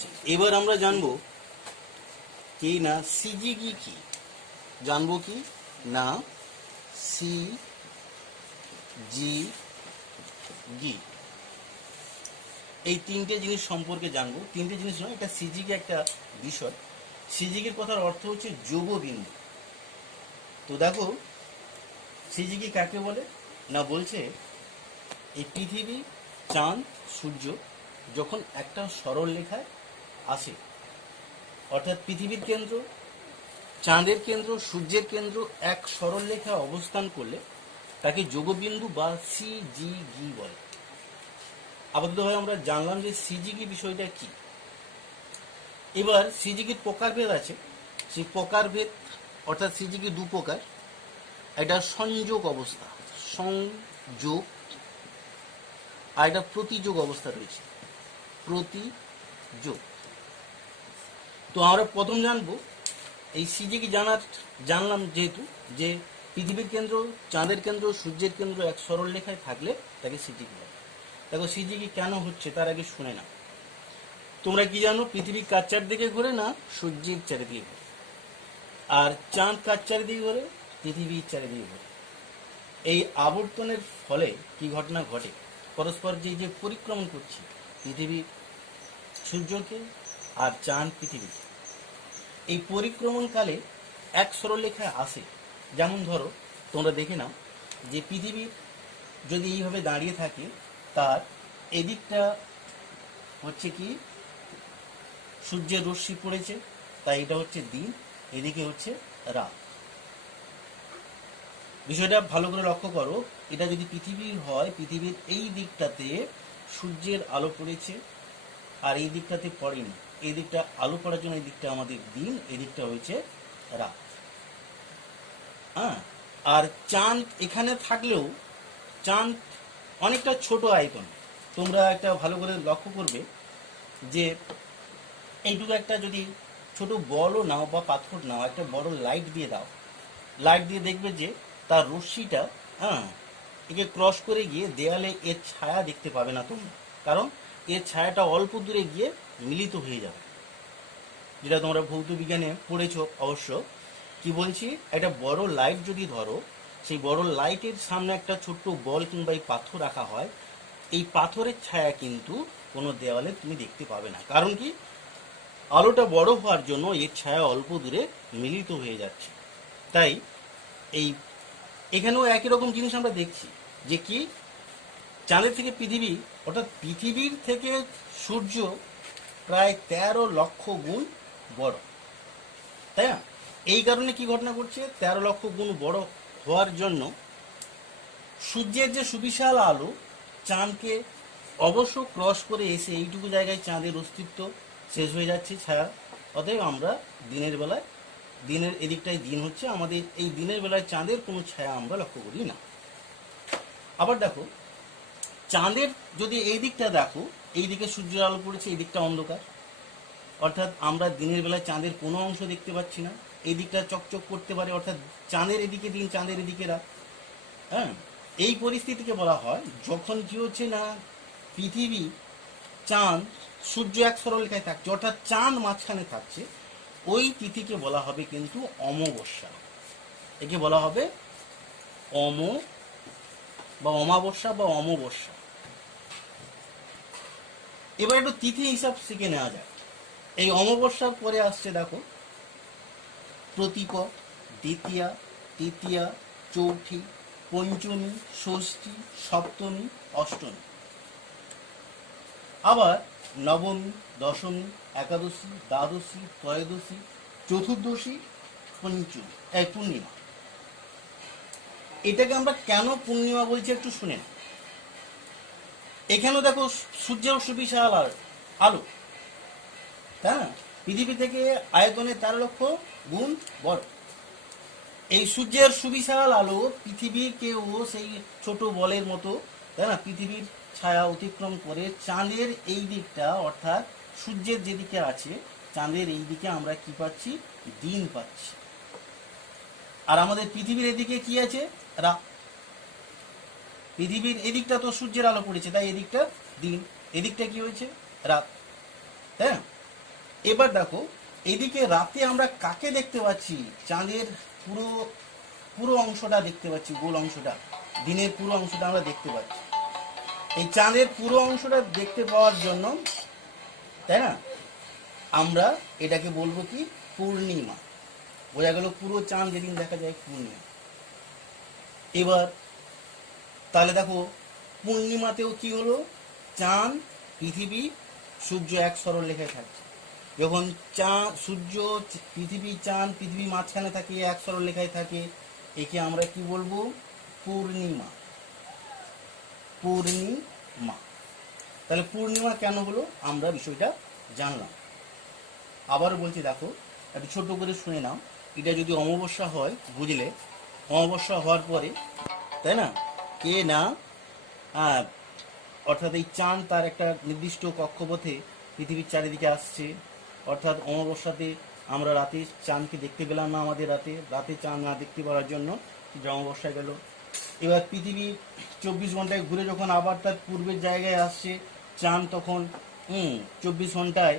আচ্ছা, এবার আমরা জানবো কি না সিজিগি কি, জানবো কি না সিজিগি, এই তিনটে জিনিস সম্পর্কে জানবো। তিনটে জিনিস নয়, এটা সিজিগি একটা বিষয়। সিজিগির কথার অর্থ হচ্ছে যোগবিন্দু। তো দেখো সিজিগি কাকে বলে না, বলছে এই পৃথিবী, চাঁদ, সূর্য যখন একটা সরল রেখায় আসে, অর্থাৎ পৃথিবীর কেন্দ্র, চাঁদের কেন্দ্র, সূর্যের কেন্দ্র এক সরল রেখায় অবস্থান করলে তাকে যোগবিন্দু বা সিজিগি বলে। আপাততভাবে আমরা জানলাম যে সিজিগি বিষয়টা কি। এবার সিজিগির প্রকারভেদ আছে। সেই প্রকারভেদ অর্থাৎ সিজিগি দু প্রকার। এটা সংযোগ অবস্থা, সংযোগ, আর এটা প্রতিযোগ অবস্থা রয়েছে, প্রতিযোগ। তো আমরা প্রথম জানবো এই সিজিগি জানলাম যেহেতু যে পৃথিবীর কেন্দ্র, চাঁদের কেন্দ্র, সূর্যের কেন্দ্র এক সরল রেখায় থাকলে তাকে সিজিগি বলে। দেখো সিজিগি কেন হচ্ছে তার আগে শুনে না। তোমরা কি জানো পৃথিবী কার চারদিকে ঘোরে না সূর্যের চারিদিকে ঘোরে, আর চাঁদ কার চারিদিকে ঘোরে পৃথিবীর চারিদিকে ঘোরে। এই আবর্তনের ফলে কি ঘটনা ঘটে, পরস্পর যে পরিক্রমণ করছে পৃথিবী সূর্যকে আর চাঁদ পৃথিবীকে, এই পরিক্রমণকালে এক সরলরেখায় আসে। যেমন ধরো তোমরা দেখে নাও যে পৃথিবী যদি এইভাবে দাঁড়িয়ে থাকে, তার এদিকটা হচ্ছে কি সূর্যের রশ্মি পড়েছে, তাই এটা হচ্ছে দিন, এদিকে হচ্ছে রাত। বিষয়টা ভালো করে লক্ষ্য করো, এটা যদি পৃথিবীর হয়, পৃথিবীর এই দিকটাতে সূর্যের আলো পড়েছে আর এই দিকটাতে পড়েনি, এই দিকটা আলো পড়ার জন্য এই দিকটা আমাদের দিন, এই দিকটা হয়েছে রাত। হ্যাঁ, আর চাঁদ এখানে থাকলেও চাঁদ অনেকটা ছোট আয়তন। তোমরা একটা ভালো করে লক্ষ্য করবে যে এইটুকু একটা যদি ছোট বলও নাও বা পাথর নাও, একটা বড় লাইট দিয়ে দাও, লাইট দিয়ে দেখবে যে তার রশ্মিটা একে ক্রস করে গিয়ে দেয়ালে এর ছায়া দেখতে পাবে না তোমরা, কারণ এর ছায়াটা অল্প দূরে গিয়ে মিলিত হয়ে যাবে। যেটা তোমরা ভৌত বিজ্ঞানে পড়েছো অবশ্য। কি বলছি, একটা বড় লাইট যদি ধরো, সেই বড় লাইটের সামনে একটা ছোট্ট বল কিংবা এই পাথর রাখা হয়, এই পাথরের ছায়া কিন্তু কোনো দেওয়ালে তুমি দেখতে পাবে না। কারণ কি, আলোটা বড় হওয়ার জন্য এর ছায়া অল্প দূরে মিলিত হয়ে যাচ্ছে। তাই এই এখানেও একই রকম জিনিস আমরা দেখছি যে কি চাঁদের থেকে পৃথিবী, অর্থাৎ পৃথিবীর থেকে সূর্য প্রায় 13 লক্ষ গুণ বড়, তাই না? এই কারণে কি ঘটনা ঘটছে, 13 লক্ষ গুণ বড় হওয়ার জন্য সূর্যের যে সুবিশাল আলো চাঁদকে অবশ্য ক্রস করে এসে এইটুকু জায়গায় চাঁদের অস্তিত্ব শেষ হয়ে যাচ্ছে, ছায়া। অতএব আমরা দিনের বেলায়, দিনের এদিকটাই দিন হচ্ছে আমাদের, এই দিনের বেলায় চাঁদের কোনো ছায়া আমরা লক্ষ্য করি না। আবার দেখো চাঁদের যদি এই দিকটা দেখো, এই দিকে সূর্যের আলো পড়েছে, এই দিকটা অন্ধকার, অর্থাৎ আমরা দিনের বেলায় চাঁদের কোনো অংশ দেখতে পাচ্ছি না। এই দিকটা চকচক করতে পারে, অর্থাৎ চাঁদের এদিকে দিন, চাঁদের এদিকে রাত। হ্যাঁ, এই পরিস্থিতিকে বলা হয় যখন কি হচ্ছে না পৃথিবী, চাঁদ, সূর্য এক সরলরেখায় থাকছে, অর্থাৎ চাঁদ মাঝখানে থাকছে, ওই তিথিকে বলা হবে কিন্তু অমাবস্যা। একে বলা হবে অমাবস্যা বা অমাবস্যা। এবার একটু তিথি হিসাব শিখে নেওয়া যায়। এই অমাবস্যার পরে আসছে দেখো প্রতিপদ, দ্বিতীয়া, তৃতীয়া, চৌঠি, পঞ্চমী, ষষ্ঠী, সপ্তমী, অষ্টমী। আবার নবমী, দশমী, একাদশী, দ্বাদশী, ত্রয়োদশী, চতুর্দশী, পঞ্চমী, পূর্ণিমা। এটাকে আমরা কেন পূর্ণিমা বলছি একটু শুনে। এখানেও দেখো সূর্যের সুবিশাল আলো, তাই না? পৃথিবী থেকে আয়তনে 13 লক্ষ গুণ বড়। এই সূর্যের সুবিশাল আলো পৃথিবীকেও সেই ছোট বলের মতো, তাই না, পৃথিবীর ছায়া অতিক্রম করে চাঁদের এই দিকটা, অর্থাৎ সূর্যের যেদিকে আছে চাঁদের এই দিকে আমরা কি পাচ্ছি, দিন পাচ্ছি। আর আমাদের পৃথিবীর এদিকে কি আছে, রাত। পৃথিবীর এদিকটা তো সূর্যের আলো পড়েছে, তাই এদিকটা দিন, এদিকটা কি হয়েছে, রাত, তাই না? এবার দেখো এদিকে রাতে আমরা কাকে দেখতে পাচ্ছি? চাঁদের পুরো পুরো অংশটা দেখতে পাচ্ছি, গোল অংশটা, দিনের পুরো অংশটা আমরা দেখতে পাচ্ছি। এই চাঁদের পুরো অংশটা দেখতে পাওয়ার জন্য, তাই না, আমরা এটাকে বলবো কি পূর্ণিমা। বোঝা গেল, পুরো চাঁদ যেদিন দেখা যায় পূর্ণিমা। এবার তাহলে দেখো পূর্ণিমাতেও কি হলো, চাঁদ, পৃথিবী, সূর্য এক সরল রেখায় থাকছে। যখন চাঁদ, সূর্য, পৃথিবী, চাঁদ, পৃথিবী মাঝখানে থাকে, এক সরল রেখায় থাকে, একে আমরা কি বলবো? পূর্ণিমা। পূর্ণিমা। তাহলে পূর্ণিমা কেন হলো আমরা বিষয়টা জানলাম। আবার বলছি, দেখো একটু ছোট করে শুনে নাও। এটা যদি অমাবস্যা হয়, বুঝলে, অমাবস্যা হওয়ার পরে, তাই না, কে না অর্থাৎ এই চাঁদ তার একটা নির্দিষ্ট কক্ষপথে পৃথিবীর চারিদিকে আসছে। অর্থাৎ অমাবস্যাতে আমরা রাতে চাঁদকে দেখতে পেলাম না, আমাদের রাতে চাঁদ না দেখতে পাওয়ার জন্য অমাবস্যা গেল। এবার পৃথিবী 24 ঘন্টায় ঘুরে যখন আবার তার পূর্বের জায়গায় আসছে, চাঁদ তখন 24 ঘন্টায়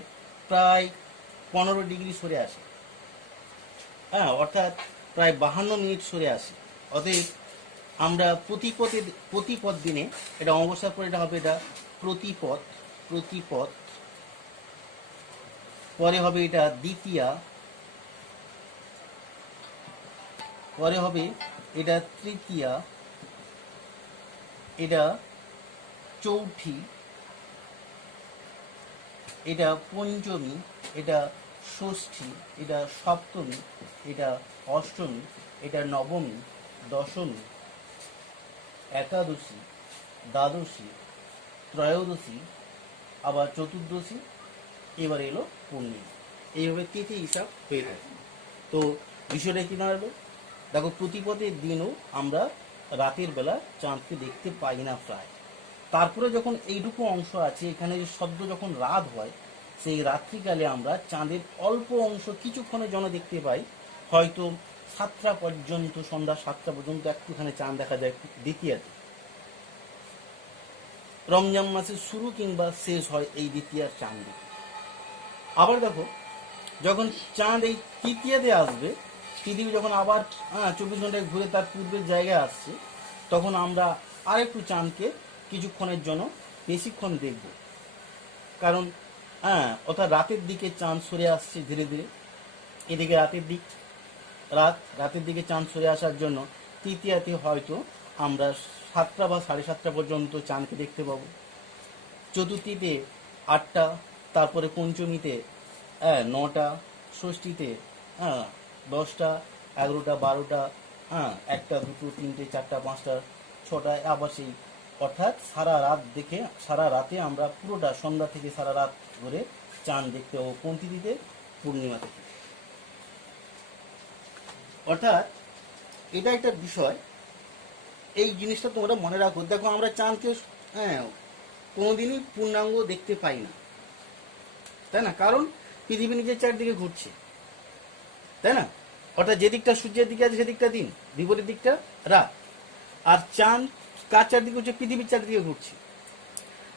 প্রায় 15 ডিগ্রি সরে আসে। হ্যাঁ, অর্থাৎ প্রায় 52 মিনিট সরে আসে। অতএব আমরা প্রতিপদ দিনে, এটা অমাবস্যার পরে এটা হবে, এটা প্রতিপদ, পরে হবে এটা দ্বিতীয়া, পরে হবে এটা তৃতীয়া, এটা চৌঠি, এটা পঞ্চমী, এটা ষষ্ঠী, এটা সপ্তমী, এটা অষ্টমী, এটা নবমী, দশমী, একাদশী, দ্বাদশী, ত্রয়োদশী, আবার চতুর্দশী, এবার এলো পূর্ণিমা। এইভাবে তিথি হিসাব হয়ে থাকে। তো বিষয়টা কি দাঁড়ালো, দেখো প্রতিপদের দিনও আমরা রাতের বেলা চাঁদকে দেখতে পাই না প্রায়। তারপরে যখন এইটুকু অংশ আছে এখানে সদ্য যখন রাত হয়, সেই রাত্রিকালে আমরা চাঁদের অল্প অংশ কিছুক্ষণের জন্য দেখতে পাই। হয়তো 7টা পর্যন্ত, সন্ধ্যা 7টা পর্যন্ত একটুখানি চাঁদ দেখা যায় দ্বিতীয়াতে। রমজান মাসের শুরু কিংবা শেষ হয় এই দ্বিতীয়ার চাঁদ। আবার দেখো যখন চাঁদ এই তৃতীয়াতে আসবে, পৃথিবী যখন আবার 24 ঘন্টায় ঘুরে তার পূর্বের জায়গায় আসছে, তখন আমরা আরেকটু চাঁদকে কিছুক্ষণের জন্য বেশিক্ষণ দেখব। কারণ অর্থাৎ রাতের দিকে চাঁদ সরে আসছে ধীরে ধীরে। এদিকে রাতের দিকে চাঁদ সরে আসার জন্য তৃতীয়াতে হয়তো আমরা 7টা বা 7:30 পর্যন্ত চাঁদকে দেখতে পাবো। চতুর্থীতে 8টা, তারপরে পঞ্চমীতে 9টা, ষষ্ঠীতে 10টা, 11টা, 12টা, 1টা, 2টো, 3টে, 4টা, 5টা, 6টায় আবার সেই। অর্থাৎ সারা রাতে আমরা পুরোটা সন্ধ্যা থেকে সারা রাত ধরে চাঁদ দেখতে পাবো। কোন তিথিতে? পূর্ণিমা থেকে। অর্থাৎ এটা একটা বিষয়, এই জিনিসটা তোমরা মনে রাখো। দেখো আমরা চাঁদকে কোনোদিনই পূর্ণাঙ্গ দেখতে পাই না, তাই না? কারণ পৃথিবী নিজের চারদিকে ঘুরছে, তাই না? অর্থাৎ যেদিকটা সূর্যের দিকে আছে সেদিকটা দিন, বিপরীত দিকটা রাত। আর চাঁদ কার চারদিকে হচ্ছে? পৃথিবীর চারদিকে ঘুরছে।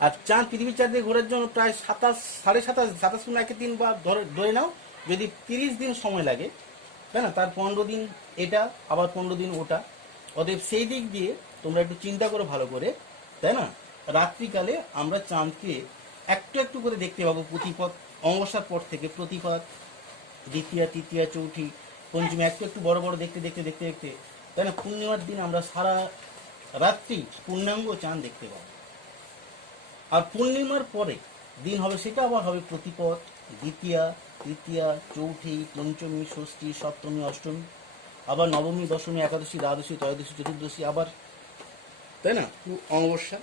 আর চাঁদ পৃথিবীর চারদিকে ঘোরার জন্য প্রায় 27.5 বা ধরে নাও যদি 30 দিন সময় লাগে, তাই না? তার 15 দিন এটা, আবার 15 দিন ওটা। অতএব সেই দিক দিয়ে তোমরা একটু চিন্তা করো ভালো করে, তাই না? রাত্রিকালে আমরা চাঁদকে একটু একটু করে দেখতে পাবো প্রতিপদ, অমাবস্যার পর থেকে প্রতিপদ, দ্বিতীয়া, তৃতীয়া, চৌঠি, পঞ্চমী, একটু একটু বড় বড় দেখতে দেখতে দেখতে দেখতে, তাই না? পূর্ণিমার দিন আমরা সারা রাত্রি পূর্ণাঙ্গ চাঁদ দেখতে পাবো। আর পূর্ণিমার পরে দিন হবে, সেটা আবার হবে প্রতিপদ, দ্বিতীয়া, তৃতীয়া, চৌঠি, পঞ্চমী, ষষ্ঠী, সপ্তমী, অষ্টমী, আবার নবমী, দশমী, একাদশী, দ্বাদশী, ত্রয়োদশী, চতুর্দশী, আবার, তাই না, অমাবস্যা।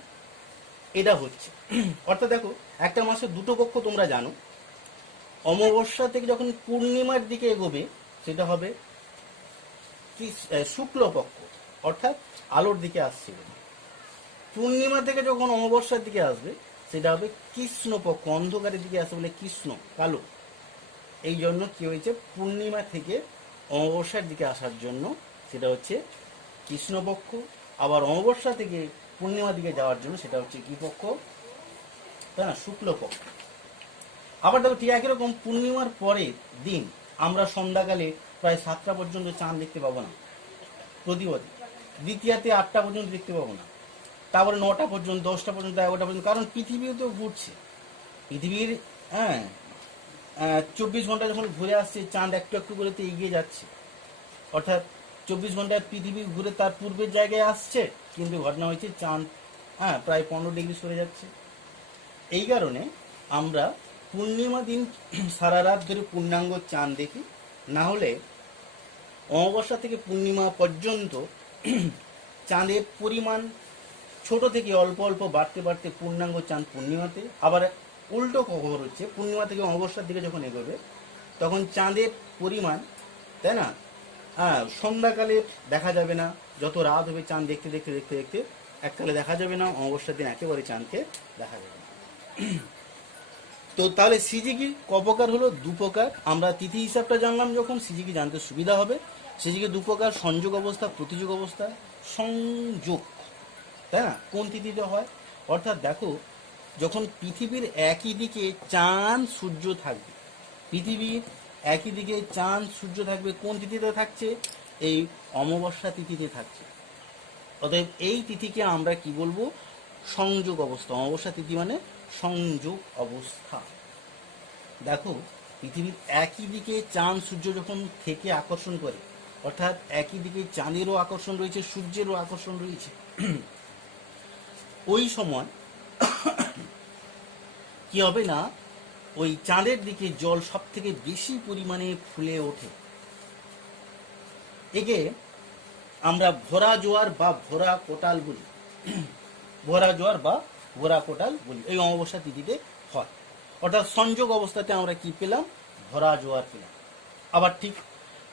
এটা হচ্ছে অর্থাৎ দেখো একটা মাসে 2টো কক্ষ তোমরা জানো। অমাবস্যা থেকে যখন পূর্ণিমার দিকে এগোবে সেটা হবে শুক্লপক্ষ, অর্থাৎ আলোর দিকে আসছে। পূর্ণিমা থেকে যখন অমাবস্যার দিকে আসবে সেটা হবে কৃষ্ণপক্ষ, অন্ধকারের দিকে আসবে বলে কৃষ্ণ, কালো। এই জন্য কি হয়েছে, পূর্ণিমা থেকে অমাবস্যার দিকে আসার জন্য সেটা হচ্ছে কৃষ্ণপক্ষ। আবার অমাবস্যা থেকে পূর্ণিমার দিকে যাওয়ার জন্য সেটা হচ্ছে কি পক্ষ, তাই না? শুক্লপক্ষ। আবার দেখো ঠিক একই রকম পূর্ণিমার পরের দিন আমরা সন্ধ্যাকালে প্রায় 7টা পর্যন্ত চাঁদ দেখতে পাবো না প্রতিবাদী, দ্বিতীয়াতে 8টা পর্যন্ত দেখতে পাবো না, তারপরে 9টা পর্যন্ত, 10টা পর্যন্ত, 11টা পর্যন্ত, কারণ পৃথিবীও তো ঘুরছে। পৃথিবীর হ্যাঁ 24 ঘন্টা যখন ঘুরে আসছে, চাঁদ একটু একটু করে তো এগিয়ে যাচ্ছে, অর্থাৎ 24 ঘন্টায় পৃথিবী ঘুরে তার পূর্বের জায়গায় আসছে, কিন্তু ঘটনা হয়েছে চাঁদ প্রায় 15 ডিগ্রি সরে যাচ্ছে। এই কারণে আমরা পূর্ণিমা দিন সারা রাত ধরে পূর্ণাঙ্গ চাঁদ দেখি, না হলে অমাবস্যা থেকে পূর্ণিমা পর্যন্ত চাঁদের পরিমাণ ছোট থেকে অল্প অল্প বাড়তে বাড়তে পূর্ণাঙ্গ চাঁদ পূর্ণিমাতে, আবার উল্টো খবর হচ্ছে পূর্ণিমা থেকে অমাবস্যার দিকে যখন এগোবে তখন চাঁদের পরিমাণ, তাই না, সন্ধ্যাকালে দেখা যাবে না, যত রাত হবে চাঁদ দেখতে দেখতে দেখতে দেখতে এককালে দেখা যাবে না, অমাবস্যার দিন একেবারে চাঁদকে দেখা যাবে না। তো তাহলে সিজিকি ক প্রকার হলো? 2 প্রকার। আমরা তিথি হিসাবটা জানলাম, যখন সিজিকি জানতে সুবিধা হবে। সিজিকি 2 প্রকার, সংযোগ অবস্থা, প্রতিযোগ অবস্থা। সংযোগ, তাই না, কোন তিথিতে হয়? অর্থাৎ দেখো, যখন পৃথিবীর একই দিকে চাঁদ সূর্য থাকবে, পৃথিবীর একই দিকে চাঁদ সূর্য থাকবে, কোন তিথিতে থাকছে? এই অমাবস্যা তিথিতে থাকছে। অতএব এই তিথিকে আমরা কি বলবো? সংযোগ অবস্থা। অমাবস্যা তিথি মানে সংযোগ অবস্থা। দেখো, পৃথিবীর একই দিকে চাঁদ সূর্য যখন থেকে আকর্ষণ করে, অর্থাৎ একই দিকে চাঁদেরও আকর্ষণ রয়েছে, সূর্যেরও আকর্ষণ রয়েছে, ওই সময় কি হবে না, ওই চাঁদের দিকে জল সব থেকে বেশি পরিমাণে ফুলে ওঠে। একে আমরা ভরা জোয়ার বা ভরা কোটাল বলি। ভরা জোয়ার বা ভরা কোটাল বলি, এই অমাবস্যা তিথিতে হয়। অর্থাৎ সংযোগ অবস্থাতে আমরা কি পেলাম? ভরা জোয়ার পেলাম। আবার ঠিক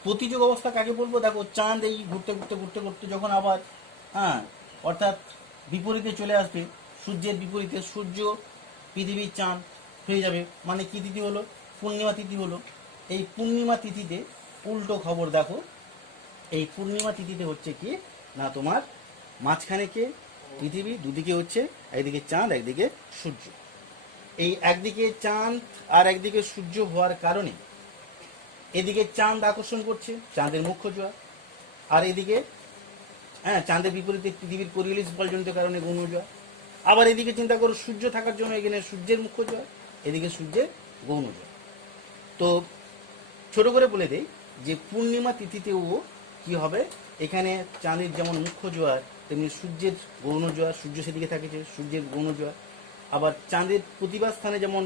প্রতিযোগ অবস্থা কাকে বলবো? দেখো, চাঁদ এই ঘুরতে ঘুরতে ঘুরতে ঘুরতে যখন আবার অর্থাৎ বিপরীতে চলে আসবে, সূর্যের বিপরীতে, সূর্য পৃথিবীর চাঁদ হয়ে যাবে, মানে কি তিথি হলো? পূর্ণিমা তিথি হলো। এই পূর্ণিমা তিথিতে উল্টো খবর, দেখো, এই পূর্ণিমা তিথিতে হচ্ছে কি না, তোমার মাঝখানে কে? পৃথিবী, দুদিকে হচ্ছে একদিকে চাঁদ একদিকে সূর্য। এই একদিকে চাঁদ আর একদিকে সূর্য হওয়ার কারণে এদিকে চাঁদ আকর্ষণ করছে, চাঁদের মুখ্য জোয়ার, আর এদিকে চাঁদের বিপরীতে পৃথিবীর কোরিওলিস বলজনিত কারণে গৌণ জোয়ার। আবার এদিকে চিন্তা করো, সূর্য থাকার জন্য এখানে সূর্যের মুখ্য জোয়ার, এদিকে সূর্যের গৌণ জোয়ার। তো ছোট করে বলে দেই যে পূর্ণিমা তিথিতেও কি হবে, এখানে চাঁদের যেমন মুখ্য জোয়ার তেমনি সূর্যের গৌণ জোয়ার, সূর্য সেদিকে থাকেছে, সূর্যের গৌণ জোয়ার। আবার চাঁদের প্রতিবাদ স্থানে যেমন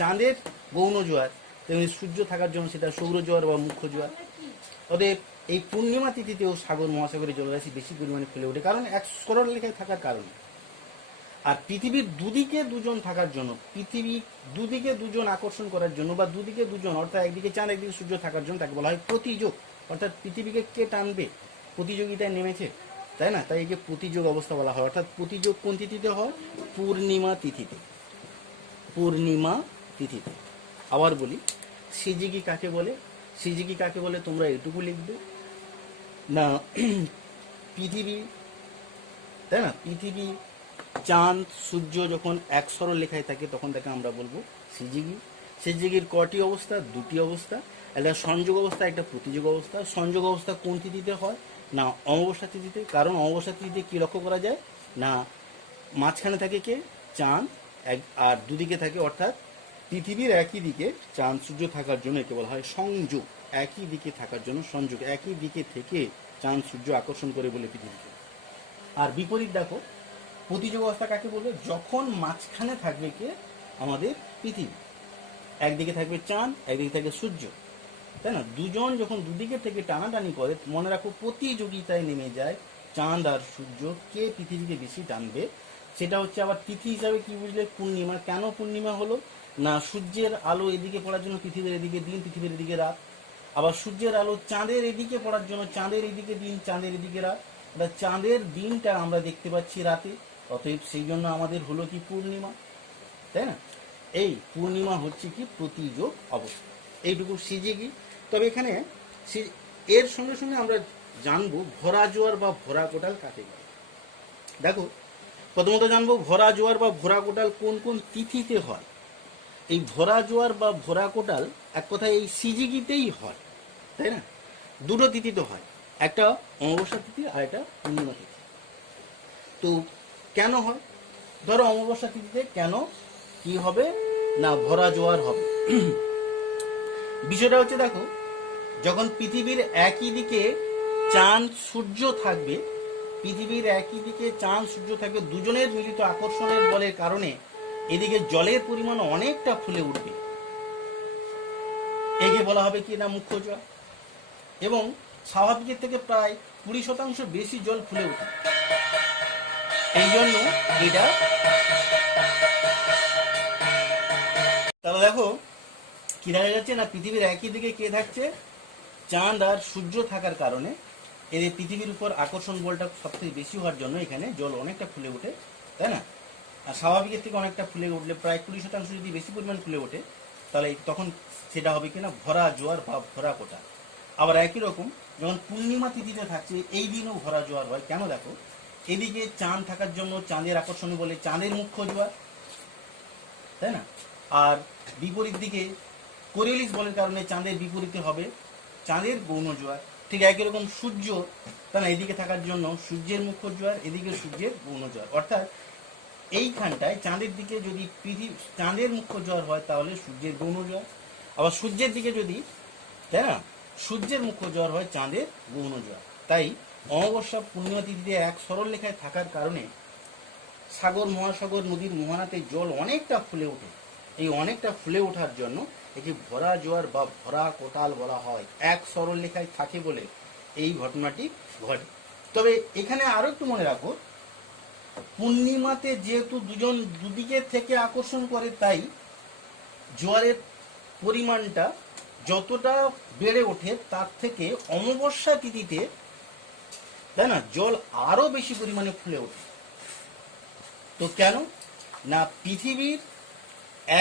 চাঁদের গৌণ জোয়ার, তেমনি সূর্য থাকার জন্য সেটা সৌর জোয়ার বা মুখ্য জোয়ার। অতএব এই পূর্ণিমা তিথিতেও সাগর মহাসাগরের জলরাশি বেশি পরিমাণে ফেলে ওঠে, কারণ এক সরলরেখায় থাকার কারণে। আর পৃথিবীর দুদিকে দুজন থাকার জন্য, পৃথিবীর দুদিকে দুজন আকর্ষণ করার জন্য, বা দুদিকে দুজন অর্থাৎ একদিকে চাঁদ একদিকে সূর্য থাকার জন্য তাকে বলা হয় প্রতিযোগ। অর্থাৎ পৃথিবীকে কে টানবে, প্রতিযোগিতায় নেমেছে, তাই না, তাই একে প্রতিযোগ অবস্থা বলা হয়। অর্থাৎ প্রতিযোগ কোন তিথিতে হয়? পূর্ণিমা তিথিতে। পূর্ণিমা তিথিতে। আবার বলি, সিজিকি কাকে বলে? সিজিকি কাকে বলে তোমরা এটুকু লিখবে না, পৃথিবী, তাই না, পৃথিবী, চাঁদ, সূর্য যখন এক সরল লেখায় থাকে তখন তাকে আমরা বলবো সিজিকি। সিজিকির কটি অবস্থা? 2টি অবস্থা, একটা সংযোগ অবস্থা, একটা প্রতিযোগ অবস্থা। সংযোগ অবস্থা কোন তিথিতে হয় না? অমাবস্যা তিথিতে। কারণ অমাবস্যা তিথিতে কি লক্ষ্য করা যায় না, মাঝখানে থাকে কে? চাঁদ, আর দুদিকে থাকে, অর্থাৎ পৃথিবীর একই দিকে চাঁদ সূর্য থাকার জন্য একে বলা হয় সংযোগ। একই দিকে থাকার জন্য সংযোগ, একই দিকে থেকে চাঁদ সূর্য আকর্ষণ করে বলে পৃথিবীকে। আর বিপরীত দেখো, প্রতিযোগ অবস্থা কাকে বলবে? যখন মাঝখানে থাকবে কে? আমাদের পৃথিবী, একদিকে থাকবে চাঁদ, একদিকে থাকবে সূর্য, তাই না, দুজন যখন দুদিকে থেকে টানাটানি করে, মনে রাখো প্রতিযোগিতায় নেমে যায় চাঁদ আর সূর্য, কে পৃথিবীকে বেশি টানবে। সেটা হচ্ছে আবার তিথি হিসাবে কি বুঝলে? পূর্ণিমা। কেন পূর্ণিমা হলো না, সূর্যের আলো এদিকে পড়ার জন্য পৃথিবীর এদিকে দিন, পৃথিবীর এদিকে রাত। আবার সূর্যের আলো চাঁদের এদিকে পড়ার জন্য চাঁদের এদিকে দিন, চাঁদের এদিকে রাত। চাঁদের দিনটা আমরা দেখতে পাচ্ছি রাতে, অতএব সেই জন্য আমাদের হলো কি পূর্ণিমা, তাই না। এই পূর্ণিমা হচ্ছে কি প্রতিযোগ অবস্থা, এইটুকু সিজিকি। তবে এখানে এর সঙ্গে সঙ্গে আমরা জানবো ভরা জোয়ার বা ভরা কোটাল কাকে বলে। দেখো, প্রথমত জানবো ভরা জোয়ার বা ভরা কোটাল কোন কোন তিথিতে হয়। এই ভরা জোয়ার বা ভরা কোটাল এক কথায় এই সিজিগিতেই হয়, তাই না? দুটো তিথিতে হয়, একটা অমাবস্যা তিথি আর একটা পূর্ণিমা তিথি। তো কেন হয়? ধরো অমাবস্যা তিথিতে কেন কি হবে না ভরা জোয়ার হবে? বিষয়টা হচ্ছে, দেখো, যখন পৃথিবীর একই দিকে চাঁদ সূর্য থাকবে, পৃথিবীর একই দিকে চাঁদ সূর্য থাকবে, দুজনের মিলিত আকর্ষণের বলের কারণে এদিকে জলের পরিমাণ অনেকটা ফুলে উঠবে, একে বলা হবে কি না মুখ্য জোয়ার। এবং স্বাভাবিকের থেকে প্রায় 20% বেশি জল ফুলে ওঠে। এই জন্য এটা, তাহলে দেখো কি দেখা যাচ্ছে না, পৃথিবীর একই দিকে কে থাকছে, চাঁদ আর সূর্য থাকার কারণে এদের পৃথিবীর উপর আকর্ষণ বলটা সবথেকে বেশি হওয়ার জন্য এখানে জল অনেকটা ফুলে ওঠে, তাই না? আর স্বাভাবিকের থেকে অনেকটা ফুলে উঠলে প্রায় 20% যদি বেশি পরিমাণ ফুলে ওঠে, তাহলে তখন সেটা হবে কিনা ভরা জোয়ার বা ভরা কোটা। আবার একই রকম যখন পূর্ণিমা তিথিতে থাকছে, এই দিনও ভরা জোয়ার হয়। কেন? দেখো, এদিকে চাঁদ থাকার জন্য চাঁদের আকর্ষণ বলে চাঁদের মুখ্য জোয়ার, তাই না? আর বিপরীত দিকে কোরিয়ালিস বলের কারণে চাঁদের বিপরীতে হবে চাঁদের গৌণ জোয়ার। ঠিক একই রকম সূর্য, তাই না, এদিকে থাকার জন্য সূর্যের মুখ্য জোয়ার, এদিকে সূর্যের গৌণ জোয়ার। অর্থাৎ এইখানটায় চাঁদের দিকে যদি চাঁদের মুখ্য জোয়ার হয় তাহলে সূর্যের গৌণ জোয়ার, আবার সূর্যের দিকে যদি, তাই না, সূর্যের মুখ্য জোয়ার হয় চাঁদের গৌণ জোয়ার। তাই অমাবস্যা পূর্ণিমা তিথিতে এক সরল রেখায় থাকার কারণে সাগর, মহাসাগর, নদীর মোহনাতে জল অনেকটা ফুলে ওঠে। এই অনেকটা ফুলে ওঠার জন্য একে ভরা জোয়ার বা ভরা কোটাল বলা হয়। এক সরল রেখায় থাকে বলে এই ঘটনাটি ঘটে। তবে এখানে আরো একটু মনে রাখো, পূর্ণিমাতে যেহেতু দুজন দুদিকে থেকে আকর্ষণ করে, তাই জোয়ারের পরিমাণটা যতটা বেড়ে ওঠে তার থেকে অমাবস্যা তিথিতে, তাই না, জল আরো বেশি পরিমাণে ফুলে ওঠে। তো কেন না, পৃথিবীর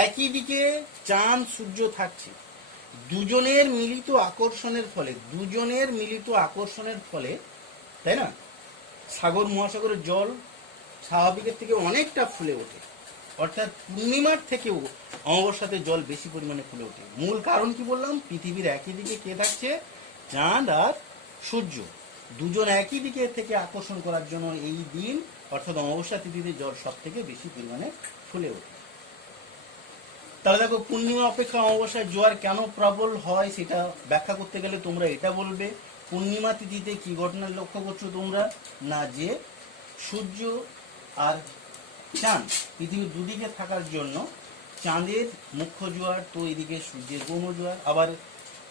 একই দিকে চাঁদ সূর্য থাকছে, দুজনের মিলিত আকর্ষণের ফলে, তাই না, সাগর মহাসাগরের জল স্বাভাবিকের থেকে অনেকটা ফুলে ওঠে। অর্থাৎ পূর্ণিমার থেকেও অমাবস্যাতে জল বেশি পরিমাণে ফুলে ওঠে। মূল কারণ কি বললাম, পৃথিবীর একই দিকে কে থাকছে, চাঁদ আর সূর্য, দুজন একই দিকে থেকে আকর্ষণ করার জন্য এই দিন অর্থাৎ অমাবস্যা তিথিতে জল সব থেকে বেশি পরিমাণে ফুলে ওঠে। তাহলে দেখো, পূর্ণিমা অপেক্ষা অমাবস্যায় জোয়ার কেন প্রবল হয় সেটা ব্যাখ্যা করতে গেলে তোমরা এটা বলবে, পূর্ণিমা তিথিতে কি ঘটনা লক্ষ্য করছো তোমরা না, যে সূর্য আর চাঁদ পৃথিবীর দুদিকে থাকার জন্য চাঁদের মুখ্য জোয়ার, তো এদিকে সূর্যের গৌণ জোয়ার, আবার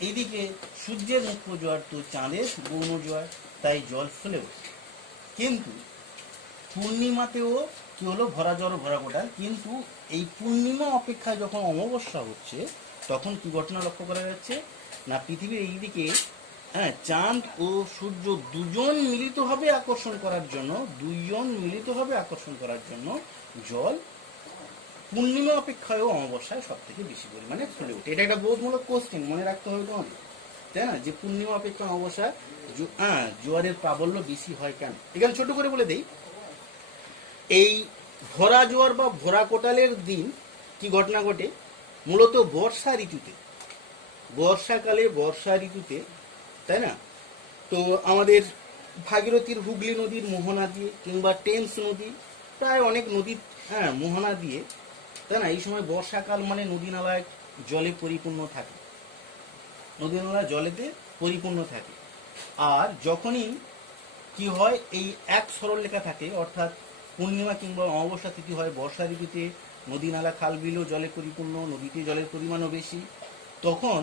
এইদিকে সূর্যের মুখ্য জোয়ার, তো চাঁদের গৌণ জোয়ার, তাই জল ফুলে ওঠে। কিন্তু পূর্ণিমাতেও কি হলো, ভরা জল ভরা কোটাল। কিন্তু এই পূর্ণিমা অপেক্ষায় যখন অমাবস্যা হচ্ছে তখন কি ঘটনা লক্ষ্য করা যাচ্ছে না, পৃথিবীর এইদিকে, হ্যাঁ, চাঁদ ও সূর্য দুজন মিলিতভাবে আকর্ষণ করার জন্য জল পূর্ণিমা অপেক্ষায়ও অমাবস্যায় সব থেকে বেশি পরিমাণে ফুলে ওঠে। এটা একটা বোধমূলক কোশ্চেন, মনে রাখতে হবে তোমাদের, তাই না, যে পূর্ণিমা অপেক্ষা অমাবস্যায় জোয়ারের প্রাবল্য বেশি হয় কেন। এখানে ছোট করে বলে দেই, এই ভরা জোয়ার বা ভরা কোটালের দিন কি ঘটনা ঘটে, মূলত বর্ষা ঋতুতে, তাই না। তো আমাদের ভাগীরথীর হুগলি নদীর মোহনা দিয়ে কিংবা টেমস নদী, প্রায় অনেক নদীর, হ্যাঁ, মোহনা দিয়ে, তাই না, এই সময় বর্ষাকাল মানে নদী নালায় জলে পরিপূর্ণ থাকে। আর যখনই কি হয়, এই এক সরল রেখা থাকে, অর্থাৎ পূর্ণিমা কিংবা অমাবস্যা তিথি হয় বর্ষা ঋতুতে, নদী নালা খাল বিলও জলে পরিপূর্ণ, নদীতে জলের পরিমাণও বেশি, তখন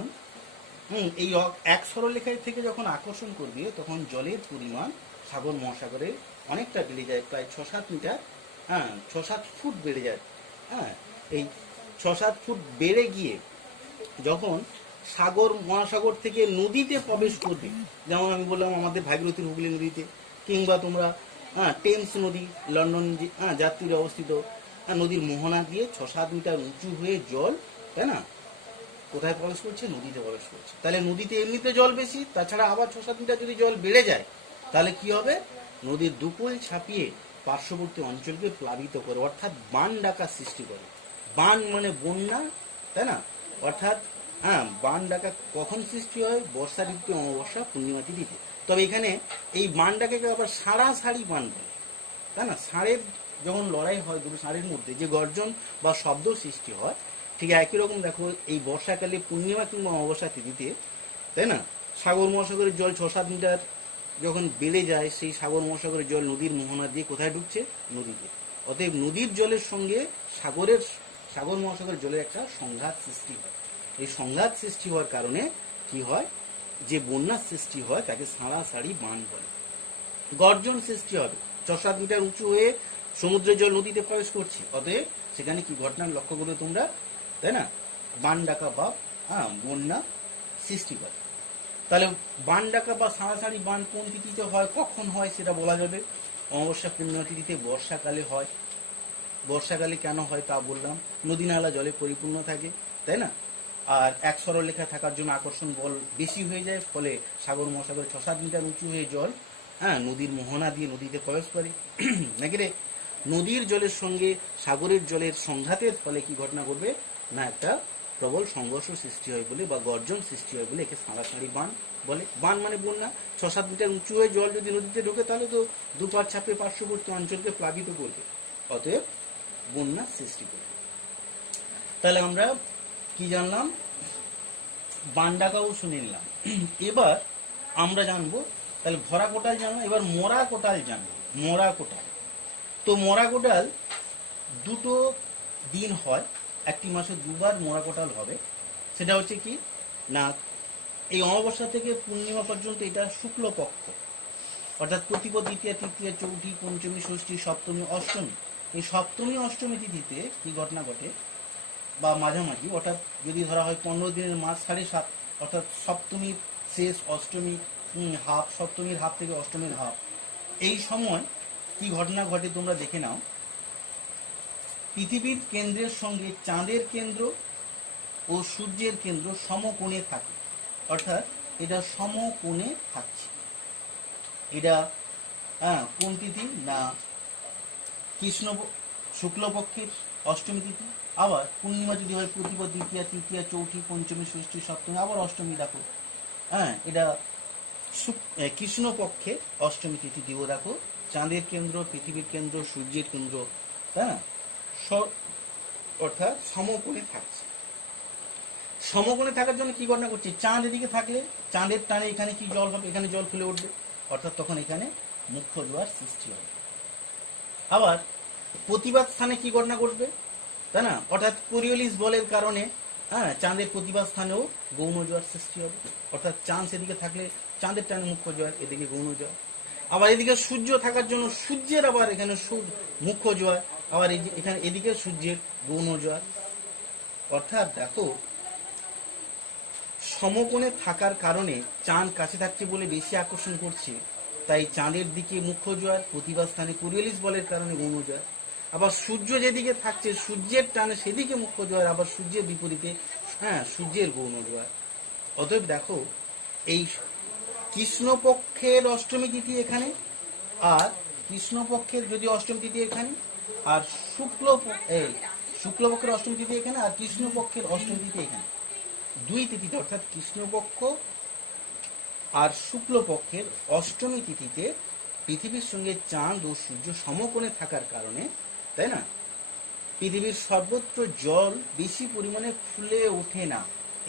এই এক সরলরেখায় থেকে যখন আকর্ষণ করবে তখন জলের পরিমাণ সাগর মহাসাগরে অনেকটা বেড়ে যায়, প্রায় 6-7 মিটার, 6-7 ফুট বেড়ে যায়। এই 6-7 ফুট বেড়ে গিয়ে যখন সাগর মহাসাগর থেকে নদীতে প্রবেশ করবে, যেমন আমি বললাম আমাদের ভাগীরথীর হুগলি নদীতে, কিংবা তোমরা টেমস নদী লন্ডন যার তীরে অবস্থিত নদীর মোহনা দিয়ে 6-7 মিটার উঁচু হয়ে জল, তাই না, কোথায় প্রবেশ করছে, নদীতে প্রবেশ করছে। তাহলে নদীতে এমনিতে জল বেশি, তাছাড়া আবার 6-7 মিটার যদি জল বেড়ে যায় তাহলে কি হবে, নদীর দুকুল ছাপিয়ে পার্শ্ববর্তী অঞ্চলকে প্লাবিত করে, অর্থাৎ বান ডাকার সৃষ্টি করে। বান মানে বন্যা, তাই না? অর্থাৎ হ্যাঁ, বান ডাকা কখন সৃষ্টি হয়? বর্ষা ঋতুতে, অমাবস্যা পূর্ণিমা তিথিতে। তবে এখানে এই বান ডাকাকে আবার সাড়াসাড়ি বান বলে, তাই না? ষাঁড়ের যখন লড়াই হয় দুটো ষাঁড়ের মধ্যে যে গর্জন বা শব্দ সৃষ্টি হয়, ঠিক একই রকম দেখো এই বর্ষাকালে পূর্ণিমা কিংবা অমাবস্যা তিথিতে, তাই না, সাগর মহাসাগরের জল 6-7 মিটার যখন বেড়ে যায়, সেই সাগর মহাসাগরের জল নদীর মোহনা দিয়ে কোথায় ঢুকছে? নদীতে। অতএব নদীর জলের সঙ্গে সাগর মহাসাগরের জলের একটা সংঘাত সৃষ্টি হয়। এই সংঘাত সৃষ্টি হওয়ার কারণে কি হয়? যে বন্যার সৃষ্টি হয় তাকে সাড়াসাড়ি বান বলে। গর্জন সৃষ্টি হবে, 6-7 মিটার উঁচু হয়ে সমুদ্রের জল নদীতে প্রবেশ করছে, অতএব সেখানে কি ঘটনা লক্ষ্য করবে তোমরা? তাই না? বান ডাকা বা বন্যা সৃষ্টি করে। তাহলে বান ডাকা বা সাড়াসাড়ি বান কোন তিথিতে হয়, কখন হয় সেটা বলা যাবে। অমাবস্যা পূর্ণিমা তিথিতে বর্ষাকালে হয়। বর্ষাকালে কেন হয় তা বললাম, নদী নালা জলে পরিপূর্ণ থাকে, তাই না? আর এক সরলরেখা থাকার জন্য আকর্ষণ বল বেশি হয়ে যায়, ফলে সাগর মহাসাগরে 6-7 মিটার উঁচু হয়ে জল নদীর মোহনা দিয়ে নদীতে প্রবেশ করে। নাকি রে? নদীর জলের সঙ্গে সাগরের জলের সংঘাতের ফলে কি ঘটনা ঘটবে না? একটা প্রবল সংঘর্ষ সৃষ্টি হয় বলে বা গর্জন সৃষ্টি হয় বলে একে সাড়াসাড়ি বান বলে। বান মানে বন্যা। 6-7 মিটার উঁচু হয়ে জল যদি নদীতে ঢোকে তাহলে তো দুপার চাপে পার্শ্ববর্তী অঞ্চলকে প্লাবিত করবে, অতএব বন্যা সৃষ্টি করবে। তাহলে আমরা কি জানলাম? বান ডাকাও শুনে নিলাম। এবার আমরা জানবো, তাহলে ভরা কোটাল জানবো, এবার মরা কোটাল জানবো। মরা কোটাল, তো মরা কোটাল দুটো দিন হয়, একটি মাসে দুবার মরা কোটাল হবে। সেটা হচ্ছে কি না, এই অমাবস্যা থেকে পূর্ণিমা পর্যন্ত এটা শুক্লপক্ষ, অর্থাৎ প্রতিপদ, দ্বিতীয়া, তৃতীয়া, চৌঠি, পঞ্চমী, ষষ্ঠী, সপ্তমী, অষ্টমী। এই সপ্তমী অষ্টমী তিথিতে কি ঘটনা ঘটে বা মাঝামাঝি, অর্থাৎ যদি ধরা হয় 15 দিনের মাস 7.5, অর্থাৎ সপ্তমীর শেষ, অষ্টমী হাফ, সপ্তমীর হাফ থেকে অষ্টমীর হাফ, এই সময় কি ঘটনা ঘটে তোমরা দেখে নাও। পৃথিবীর কেন্দ্রের সঙ্গে চাঁদের কেন্দ্র ও সূর্যের কেন্দ্র সমকোণে থাকে, অর্থাৎ এটা সমকোণে থাকছে। এটা কোন তিথি না? কৃষ্ণ শুক্লপক্ষের অষ্টমী তিথি। আবার পূর্ণিমা যদি হয় প্রতিপদ, দ্বিতীয়া, তৃতীয়া, চৌঠি, পঞ্চমী, ষষ্ঠী, সপ্তমী, আবার অষ্টমী দেখো। এটা কৃষ্ণপক্ষের অষ্টমী তিথি দিব। দেখো চাঁদের কেন্দ্র, পৃথিবীর কেন্দ্র, সূর্যের কেন্দ্র, হ্যাঁ, অর্থাৎ সমকোণে থাকছে। সমকোণে থাকার জন্য কি ঘটনা করছে? চাঁদ এদিকে থাকলে চাঁদের টানে এখানে কি জল হবে? এখানে জল ফুলে উঠবে, অর্থাৎ তখন এখানে মুখ্য জোয়ার সৃষ্টি হবে। আবার প্রতিবাদ স্থানে কি ঘটনা ঘটবে, তাই না? অর্থাৎ কোরিওলিস বলের কারণে চাঁদের প্রতিবাদ স্থানেও গৌণ জোয়ার সৃষ্টি হবে, অর্থাৎ চাঁদ সেদিকে থাকলে চাঁদের টানে মুখ্য জোয়ার, এদিকে গৌণ জোয়ার। আবার এদিকে সূর্য থাকার জন্য সূর্যের আবার এখানে মুখ্য জোয়ার, আবার এখানে এদিকে সূর্যের গৌণ জোয়ার। অর্থাৎ দেখো, সমকোণে থাকার কারণে চাঁদ কাছে থাকছে বলে বেশি আকর্ষণ করছে, তাই চাঁদের দিকে মুখ্য জোয়ার, প্রতিবাদ স্থানে কোরিওলিস বলের কারণে গৌণ জোয়ার। আবার সূর্য যেদিকে থাকছে সূর্যের টানে সেদিকে মুখ্য জোয়ার, আবার সূর্যের বিপরীতে সূর্যের গৌণ জোয়ার। অতএব দেখো, এই কৃষ্ণপক্ষের অষ্টমী তিথি এখানে, আর কৃষ্ণপক্ষের যদি অষ্টমী তিথি এখানে, আর শুক্লপক্ষের অষ্টমী তিথি এখানে, আর কৃষ্ণপক্ষের অষ্টমী তিথি এখানে, দুই তিথিতে, অর্থাৎ কৃষ্ণপক্ষ আর শুক্লপক্ষের অষ্টমী তিথিতে পৃথিবীর সঙ্গে চাঁদ ও সূর্য সমকোণে থাকার কারণে, তাই না, পৃথিবীর সর্বত্র জল বেশি পরিমাণে ফুলে ওঠে না।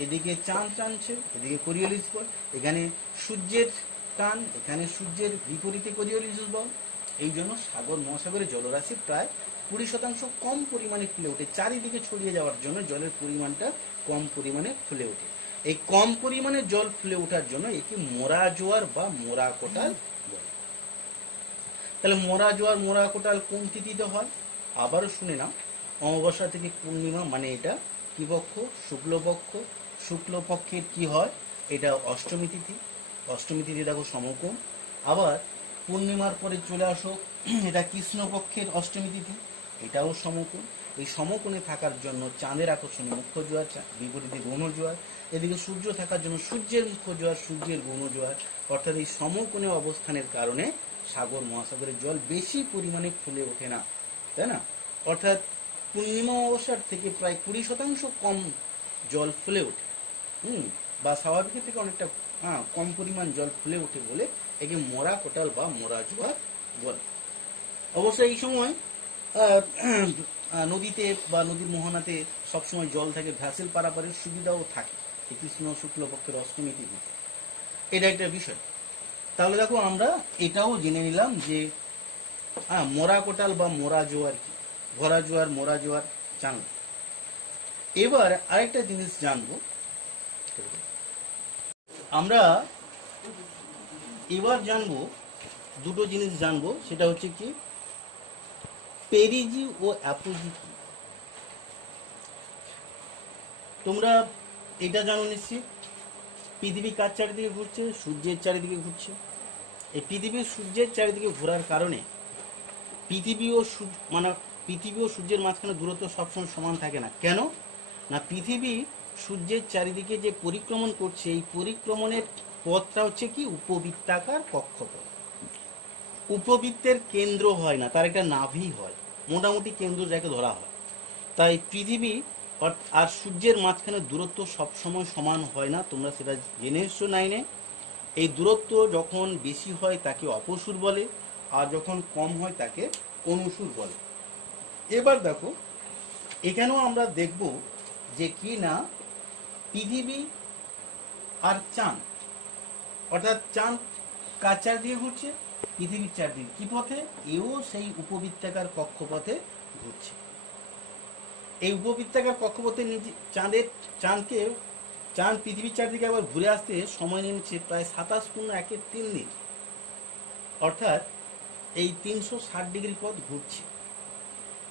এদিকে চাঁদ টানছে, এদিকে কোরিওলিস বল, এখানে সূর্যের টান, এখানে সূর্যের বিপরীতে কোরিওলিস বল। এই জন্য সাগর মহাসাগরের জলরাশি প্রায় 20% কম পরিমাণে ফুলে ওঠে। চারিদিকে ছড়িয়ে যাওয়ার জন্য জলের পরিমাণটা কম পরিমাণে ফুলে ওঠে। এই কম পরিমাণে জল ফুলে ওঠার জন্য একে মোরা জোয়ার বা মোরা কোটাল বলে। তাহলে মোরা জোয়ার, মোরা কোটাল কোন তিথিতে হয়? আবারও শুনে নাও। অমাবস্যা থেকে পূর্ণিমা, মানে এটা কি পক্ষ? শুক্লপক্ষ। শুক্লপক্ষের কি হয়? এটা অষ্টমী তিথি। অষ্টমী তিথি দেখো সমকোণ। আবার পূর্ণিমার পরে চলে আসো, এটা কৃষ্ণপক্ষের অষ্টমী তিথি, এটাও সমকোণ। এই সমকোণে থাকার জন্য চাঁদের আকর্ষণে মুখ্য জোয়ার, বিপরীতে গৌণ জোয়ার। এদিকে সূর্য থাকার জন্য সূর্যের মুখ্য জোয়ার, সূর্যের গৌণ জোয়ার। অর্থাৎ এই সমকোণে অবস্থানের কারণে সাগর মহাসাগরের জল বেশি পরিমাণে ফুলে ওঠে না, তাই না? অর্থাৎ পূর্ণিমা অমাবস্যার থেকে প্রায় 20% কম জল ফুলে ওঠে, বা স্বাভাবিক থেকে অনেকটা কম পরিমাণ জল ফুলে ওঠে বলে একে মরা কোটাল বা মরা জোয়ার বলে। অবশ্য এই সময় নদীতে বা নদীর মোহনাতে সবসময় জল থাকে, ভ্যাসেল পারাপারের সুবিধাও থাকে এই কৃষ্ণ শুক্লপক্ষের অষ্টমী তিথিতে। এটা একটা বিষয়। তাহলে দেখো আমরা এটাও জেনে নিলাম যে মরা কোটাল বা মরা জোয়ার কি, ভরা জোয়ার মরা জোয়ার জানলাম। এবার আরেকটা জিনিস জানবো আমরা, এবার জানবো দুটো জিনিস জানবো, সেটা হচ্ছে কি পেরিজি ও অ্যাপোজি কি। তোমরা এটা জানো নিশ্চিত, পৃথিবী কার চারিদিকে ঘুরছে? সূর্যের চারিদিকে ঘুরছে। এই পৃথিবীর সূর্যের চারিদিকে ঘোরার কারণে পৃথিবী ও সূর্যের মাঝখানে দূরত্ব সবসময় সমান থাকে না। কেন না, পৃথিবী সূর্যের চারিদিকে যে পরিক্রমণ করছে, এই পরিক্রমণের পথটা হচ্ছে কি উপবৃত্তাকার কক্ষপথ। উপবৃত্তের কেন্দ্র হয় না, তার একটা নাভি হয়, মোটামুটি কেন্দ্র যাকে ধরা হয়। তাই পৃথিবী আর সূর্যের মাঝখানে দূরত্ব সবসময় সমান হয় না, তোমরা সেটা জেনে এসছো 9-এ। এই দূরত্ব যখন বেশি হয় তাকে অপসূর বলে, আর যখন কম হয় তাকে অনুসূর বলে। এবার দেখো এখানেও আমরা দেখব যে কি না পৃথিবী আর চাঁদ, অর্থাৎ চাঁদ কার চারদিকে ঘুরছে? পৃথিবীর চারদিকে। কি পথে? এও সেই উপবৃত্তাকার কক্ষপথে ঘুরছে। এই উপবৃত্তাকার কক্ষপথের নিচে চাঁদ পৃথিবীর চারদিকে আবার ঘুরে আসতে সময় নিচ্ছে প্রায় 27.1 দিন, অর্থাৎ এই 360 ডিগ্রি পথ ঘুরছে।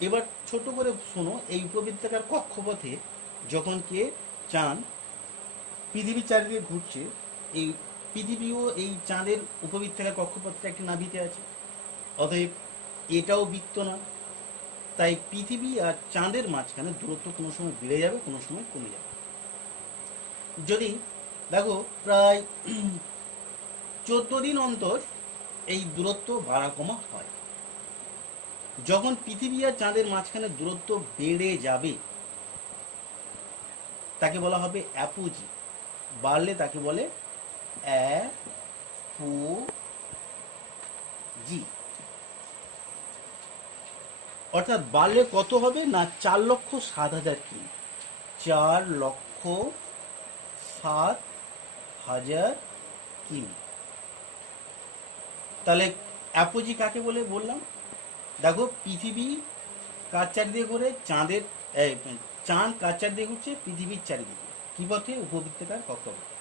এবার ছোট করে শোনো, এই উপবৃত্তাকার কক্ষপথে যখন চাঁদ পৃথিবীর চারদিকে ঘুরছে, এই পৃথিবীও এই চাঁদের উপবৃত্তাকার কক্ষপথে একটি নাভিতে আছে, অতএব এটাও বৃত্ত না। তাই পৃথিবী আর চাঁদের মাঝখানে দূরত্ব কোনো সময় বেড়ে যাবে, কোনো সময় কমে যাবে। যদি দেখো প্রায় 14 দিন অন্তর এই দূরত্ব বাড়া কমা হয়। যখন পৃথিবী আর চাঁদের মাঝখানে দূরত্ব বেড়ে যাবে তাকে বলা হবে অ্যাপোজি, বাড়লে তাকে বলে অ্যাপোজি। অর্থাৎ বাড়লে কত হবে না 4,07,000 কিমি, 4,07,000 কিমি। তাহলে অ্যাপোজি কাকে বলে বললাম? দেখো পৃথিবী কার চারদিকে ঘুরে? চাঁদ কার চারদিকে ঘুরছে? পৃথিবীর চারিদিকে। কি পথে? উপবৃত্তাকার কক্ষপথে।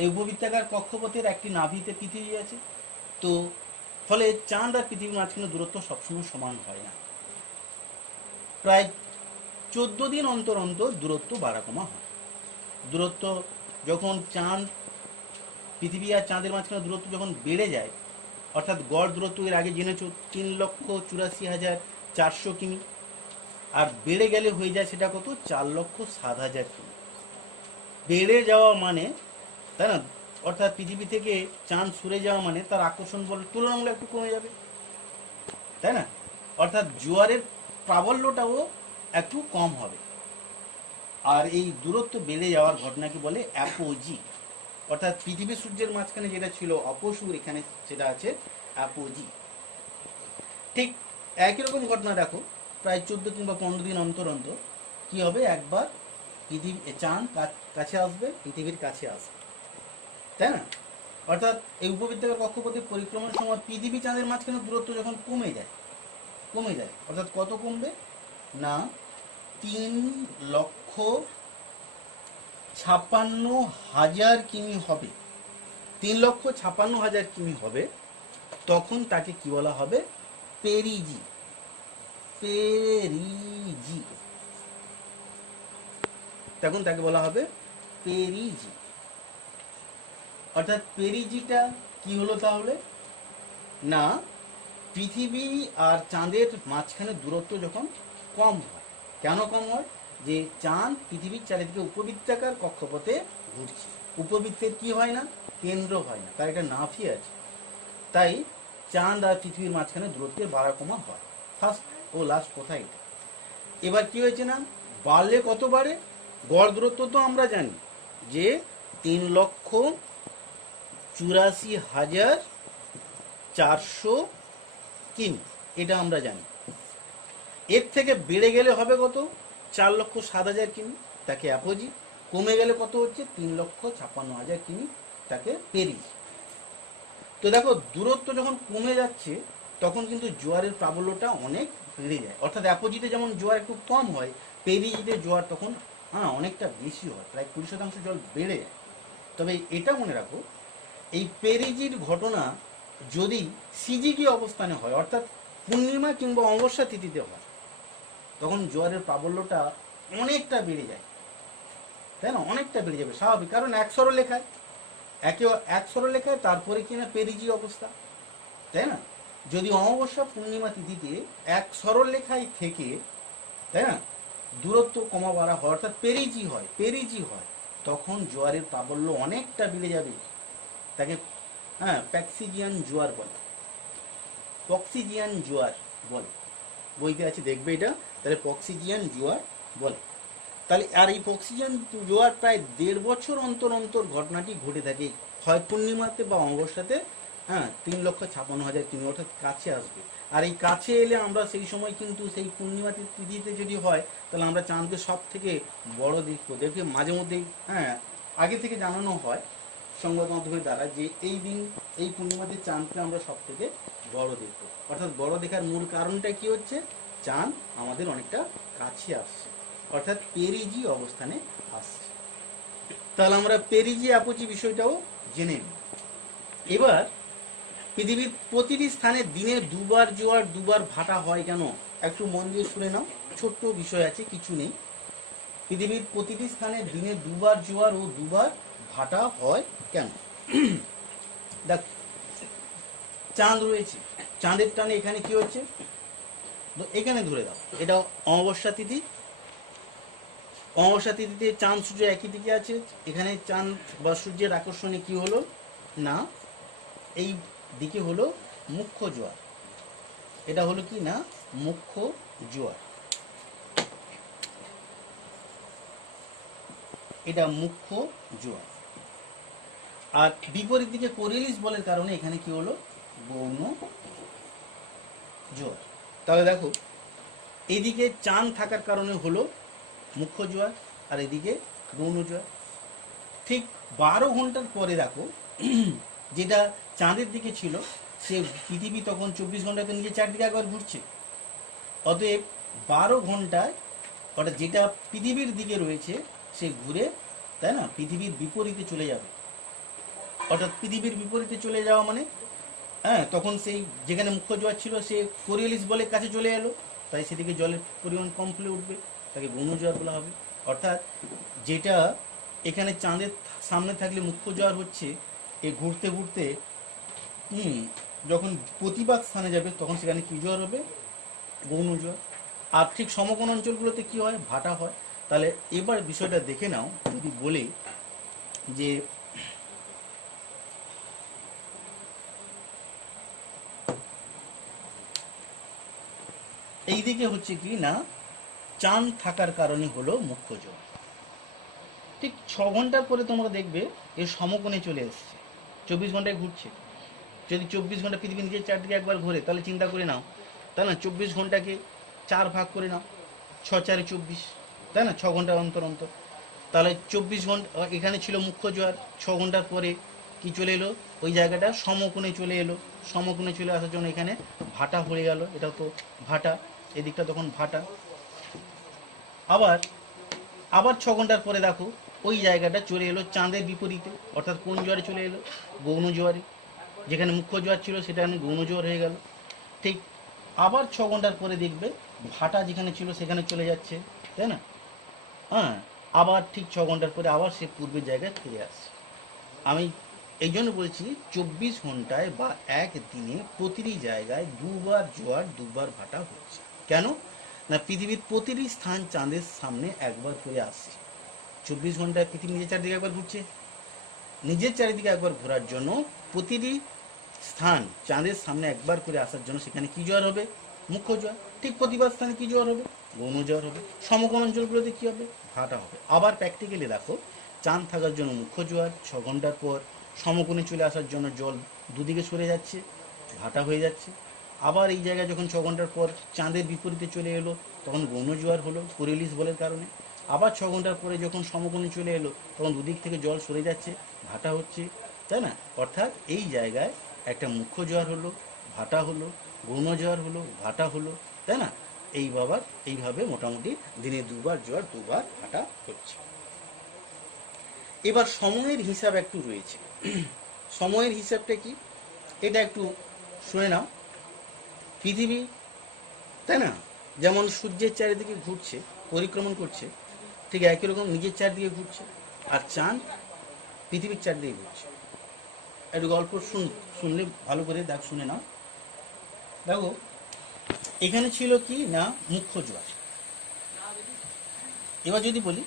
এই উপবৃত্তাকার কক্ষপথের একটি নাভিতে পৃথিবী আছে, তো ফলে চাঁদ আর পৃথিবীর মাঝখানে দূরত্ব সবসময় সমান হয় না। প্রায় 14 দিন অন্তর অন্তর দূরত্ব বাড়া কমা হয়। দূরত্ব যখন পৃথিবী আর চাঁদের মাঝখানে দূরত্ব যখন বেড়ে যায়, অর্থাৎ গড় দূরত্ব এর আগে জেনেছো 3,84,400 কিমি, আর বেড়ে গেলে হয়ে যায় সেটা কত? 4,07,000 কিমি। বেড়ে যাওয়া মানে, তাই না, অর্থাৎ পৃথিবী থেকে চাঁদ সরে যাওয়া মানে তার আকর্ষণ বল তুলনামূলক একটু কমে যাবে, তাই না? অর্থাৎ জোয়ারের প্রাবল্যটাও একটু কম হবে। আর এই দূরত্ব বেড়ে যাওয়ার ঘটনাকে বলে অ্যাপোজি, অর্থাৎ পৃথিবী সূর্যের মাঝখানে যেটা ছিল অপসূর, এখানে সেটা আছে অ্যাপোজি। ঠিক একই রকম ঘটনা দেখো, প্রায় 14 কিংবা 15 দিন অন্তর অন্তর কি হবে? একবার চাঁদ কাছে আসবে, পৃথিবীর কাছে আসবে, তাই না? অর্থাৎ এই উপবৃত্তাকার কক্ষপথে পরিক্রমার সময় পৃথিবী চাঁদের মাঝখানে দূরত্ব যখন কমে যায়, অর্থাৎ কত কমবে না 3,56,000 কিমি হবে। 3,56,000 কিমি হবে, তখন তাকে কি বলা হবে? পেরিজি। তখন তাকে বলা হবে পেরিজি। অর্থাৎ পেরিজিটা কি হলো তাহলে না, পৃথিবী আর চাঁদের মাঝখানে দূরত্ব যখন কম হয়। কেন কম হয়? যে চাঁদ পৃথিবীর চারিদিকে উপবৃত্তাকার কক্ষপথে ঘুরছে, উপবৃত্তের কি হয় না? কেন্দ্র হয় না, তার একটা নাভি আছে। তাই চাঁদ আর পৃথিবীর মাঝখানে দূরত্বের বাড়া কমা হয়। ফার্স্ট ও লাস্ট কোথায় এটা। এবার কি হয়েছে না, বাড়লে কত বাড়ে গড় দূরত্ব তো আমরা জানি যে 3,84,400 কিমি, এটা আমরা জানি। এর থেকে বেড়ে গেলে হবে কত? 4,07,000 কিমি, তাকে অ্যাপোজি। কমে গেলে কত হচ্ছে? 3,56,000 কিমি, তাকে পেরিজ। তো দেখো, দূরত্ব যখন কমে যাচ্ছে তখন কিন্তু জোয়ারের প্রাবল্যটা অনেক বেড়ে যায়। অর্থাৎ অ্যাপোজিটে যেমন জোয়ার একটু কম হয়, পেরিজিতে জোয়ার তখন অনেকটা বেশি হয়, প্রায় 20% জল বেড়ে যায়। তবে এটা মনে রাখো, এই পেরিজির ঘটনা যদি সিজিকি অবস্থানে হয়, অর্থাৎ পূর্ণিমা কিংবা অমাবস্যা তিথিতে হয়, তখন জোয়ারের প্রাবল্যটা অনেকটা বেড়ে যায়, তাই না? অনেকটা বেড়ে যাবে, স্বাভাবিক, কারণ এক সরলরেখায় এক সরলরেখায় তারপরে কিনা পেরিজি অবস্থা, তাই না? যদি অমাবস্যা পূর্ণিমা তিথিতে এক সরলরেখায় থেকে, তাই না, দূরত্ব কমা বাড়া হয়, অর্থাৎ পেরিজি হয়, তখন জোয়ারের প্রাবল্য অনেকটা বেড়ে যাবে। তাকে প্যাক্সিজিয়ান জোয়ার বলে, পক্সিজিয়ান জোয়ার বলে, বইতে আছে, দেখবে এটা। তাহলে পক্সিজিয়ান জোয়ার বলে। তাহলে আর এই পক্সিজিয়ান জোয়ার প্রায় 1.5 বছর অন্তর অন্তর ঘটনাটি ঘটে থাকে, হয় পূর্ণিমাতে বা অমাবস্যাতে। 3,56,000 কিমি, অর্থাৎ কাছে আসবে। আর এই কাছে এলে আমরা সেই সময় কিন্তু সেই পূর্ণিমা তিথিতে যদি হয়, তাহলে আমরা চাঁদকে সব থেকে বড় দেখবো। দেখবে মাঝে মধ্যেই আগে থেকে জানানো হয় সংবাদ মাধ্যমের দ্বারা যে এই দিন, এই পূর্ণিমাতে চাঁদকে আমরা সব থেকে বড় দেখব। অর্থাৎ বড় দেখার মূল কারণটা কি হচ্ছে? চাঁদ আমাদের অনেকটা কাছে আসছে, অর্থাৎ পেরিজি অবস্থানে আসছে। তাহলে আমরা পেরিজি অ্যাপোজি বিষয়টাও জেনে নিই। এবার পৃথিবীর প্রতিটি স্থানে দিনে 2 বার জোয়ার 2 বার ভাটা হয় কেন? একটু মন দিয়ে শুনে নাও, ছোট্ট বিষয় আছে, কিছু নেই। পৃথিবীর প্রতিটি স্থানে দিনে 2 বার জোয়ার ও 2 বার ভাটা হয় কেন? দেখ, চাঁদ রয়েছে, চাঁদের টানে এখানে কি হচ্ছে? তো এখানে ধরে দাও, এটা অমাবস্যা তিথি। অমাবস্যা তিথিতে চাঁদ সূর্য একই দিকে আছে। এখানে চাঁদ বা সূর্যের আকর্ষণে কি হলো না, এই দিকে হলো মুখ্য জোয়ার। এটা হলো কি না, মুখ্য জোয়ার। এটা মুখ্য জোয়ার। আর বিপরীত দিকে কোরিয়ালিস বলের কারণে এখানে কি হলো, গৌণ জোয়ার। তাহলে দেখো, এদিকে চাঁদ থাকার কারণে হলো মুখ্য জোয়ার, আর এদিকে গৌণ জোয়ার। ঠিক 12 ঘন্টার পরে দেখো, যেটা চাঁদের দিকে ছিল, সে পৃথিবী তখন 24 ঘন্টাতে নিজে চারদিকে একবার ঘুরছে। অতএব 12 ঘন্টায়, অর্থাৎ যেটা পৃথিবীর দিকে রয়েছে সে ঘুরে, তাই না, পৃথিবীর বিপরীতে চলে যাবে। অর্থাৎ পৃথিবীর বিপরীতে চলে যাওয়া মানে তখন সেই যেখানে মুখ্য জোয়ার ছিল সে কোরিয়ালিস বলের কাছে চলে এলো, তাই সেদিকে জলের পরিমাণ কম ফুলে উঠবে, তাকে গৌণ জোয়ার বলা হবে। অর্থাৎ যেটা এখানে চাঁদের সামনে থাকলে মুখ্য জোয়ার হচ্ছে, এ ঘুরতে ঘুরতে যখন প্রতিবাদ স্থানে যাবে তখন সেখানে কি জোয়ার হবে? গৌণ জোয়ার। আর ঠিক সমকোণ অঞ্চলগুলোতে কি হয়? ভাটা হয়। তাহলে এবার বিষয়টা দেখে নাও, যদি বলি যে এইদিকে হচ্ছে কি না, চাঁদ থাকার কারণে হলো মুখ্য জোয়ার। ঠিক 6 ঘন্টার পরে তোমরা দেখবে এর সমকোণে চলে এসছে, 24 ঘন্টায় ঘুরছে। যদি 24 ঘন্টা পৃথিবী নিজের চারদিকে একবার ঘুরে, তাহলে চিন্তা করে নাও, তাই না, 24 ঘন্টাকে 4 ভাগ করে নাও, 6 4 24, তাই না, 6 ঘন্টা অন্তর অন্তর। তাহলে 24 ঘন্টা এখানে ছিল মুখ্য জোয়ার, 6 ঘন্টার পরে কি চলে এলো, ওই জায়গাটা সমকোণে চলে এলো। সমকোণে চলে আসার জন্য এখানে ভাটা হয়ে গেল, এটা তো ভাটা, এদিকটা তখন ভাটা। আবার 6 ঘন্টার পরে দেখো ওই জায়গাটা চলে এলো চাঁদের বিপরীতে, অর্থাৎ কোন জোয়ারে চলে এলো? গৌণ জোয়ারে। যেখানে মুখ্য জোয়ার ছিল সেটা গৌণ জোয়ার হয়ে গেল। ঠিক আবার 6 ঘন্টার পরে দেখবে ভাটা যেখানে ছিল সেখানে চলে যাচ্ছে, তাই না? আবার ঠিক 6 ঘন্টার পরে আবার সে পূর্বের জায়গায় ফিরে আসছে। আমি এই জন্য বলছি 24 ঘন্টায় বা একদিনে প্রতিটি জায়গায় 2 বার জোয়ার 2 বার ভাটা হচ্ছে। কেন না, পৃথিবীর প্রতিটি স্থান চাঁদের সামনে একবার করে আসছে। 24 ঘন্টায় পৃথিবী নিজের চারিদিকে একবার ঘুরছে, নিজের চারিদিকে একবার ঘোরার জন্য প্রতিটি স্থান চাঁদের সামনে একবার করে আসার জন্য সেখানে কি জোয়ার হবে? মুখ্য জোয়ার। ঠিক প্রতিবাদ স্থানে কি জোয়ার হবে? গৌণ জোয়ার হবে। সমকোণ অঞ্চলগুলোতে কী হবে? ভাটা হবে। আবার প্র্যাকটিক্যালি দেখো, চাঁদ থাকার জন্য মুখ্য জোয়ার, 6 ঘন্টার পর সমকোণে চলে আসার জন্য জল দুদিকে সরে যাচ্ছে, ভাটা হয়ে যাচ্ছে। আবার এই জায়গায় যখন 6 ঘন্টার পর চাঁদের বিপরীতে চলে এলো, তখন গৌণ জোয়ার হলো কোরিয়ালিস বলের কারণে। আবার 6 ঘন্টার পরে যখন সমকোণে চলে এলো, তখন দুদিক থেকে জল সরে যাচ্ছে, ভাটা হচ্ছে, তাই না? অর্থাৎ এই জায়গায় একটা মুখ্য জোয়ার হলো, ভাটা হলো, গৌণ জোয়ার হলো, ভাটা হলো, তাই না? এইভাবে মোটামুটি দিনে দুবার জোয়ার, দুবার ভাটা হচ্ছে। এবার সময়ের হিসাব একটু রয়েছে। সময়ের হিসাবটা কি, এটা একটু শুনে নাও। পৃথিবী, তাই না, যেমন সূর্যের চারিদিকে ঘুরছে, পরিক্রমণ করছে, ঠিক একই রকম নিজের চারদিকে ঘুরছে। আর চাঁদ পৃথিবীর চারদিকে ঘুরছে। একটু গল্প শুনলে ভালো করে শুনে নাও। দেখো, এখানে ছিল কি না মুখ্য জোয়ার। এবার যদি বলি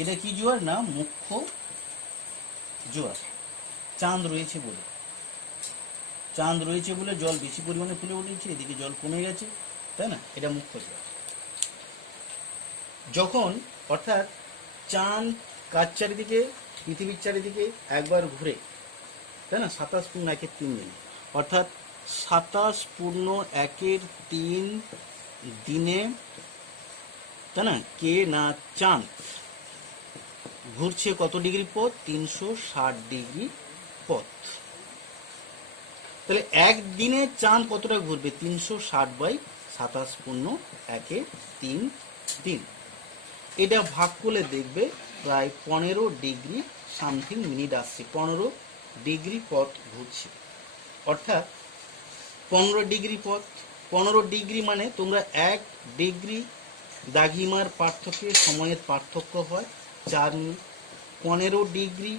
এটা কি জোয়ার না মুখ্য জোয়ার, চাঁদ রয়েছে বলে, চাঁদ রয়েছে বলে জল বেশি পরিমাণে ফুলে উঠেছে, এদিকে জল কমে গেছে, তাই না? এটা মুখ্য জোয়ার। যখন অর্থাৎ চাঁদ কার চারিদিকে, পৃথিবীর চারিদিকে একবার ঘুরে, তাই না, 27+1/3 দিন, অর্থাৎ 27+1/3 দিনে, তাই না, কে না চাঁদ ঘুরছে কত ডিগ্রি পথ? 360 ডিগ্রি পথ। তাহলে একদিনে চাঁদ কতটা ঘুরবে? 360/27+1/3 দিন। এটা ভাগ করলে দেখবে প্রায় 15 ডিগ্রি সামথিং মিনিট আসছে, 15 ডিগ্রি পথ ঘুরছে। অর্থাৎ 15 ডিগ্রি পথ, 15 ডিগ্রি মানে তোমরা 1 ডিগ্রি দ্রাঘিমার পার্থক্যে সময়ের পার্থক্য হয় 4 মিনিট। 15 ডিগ্রি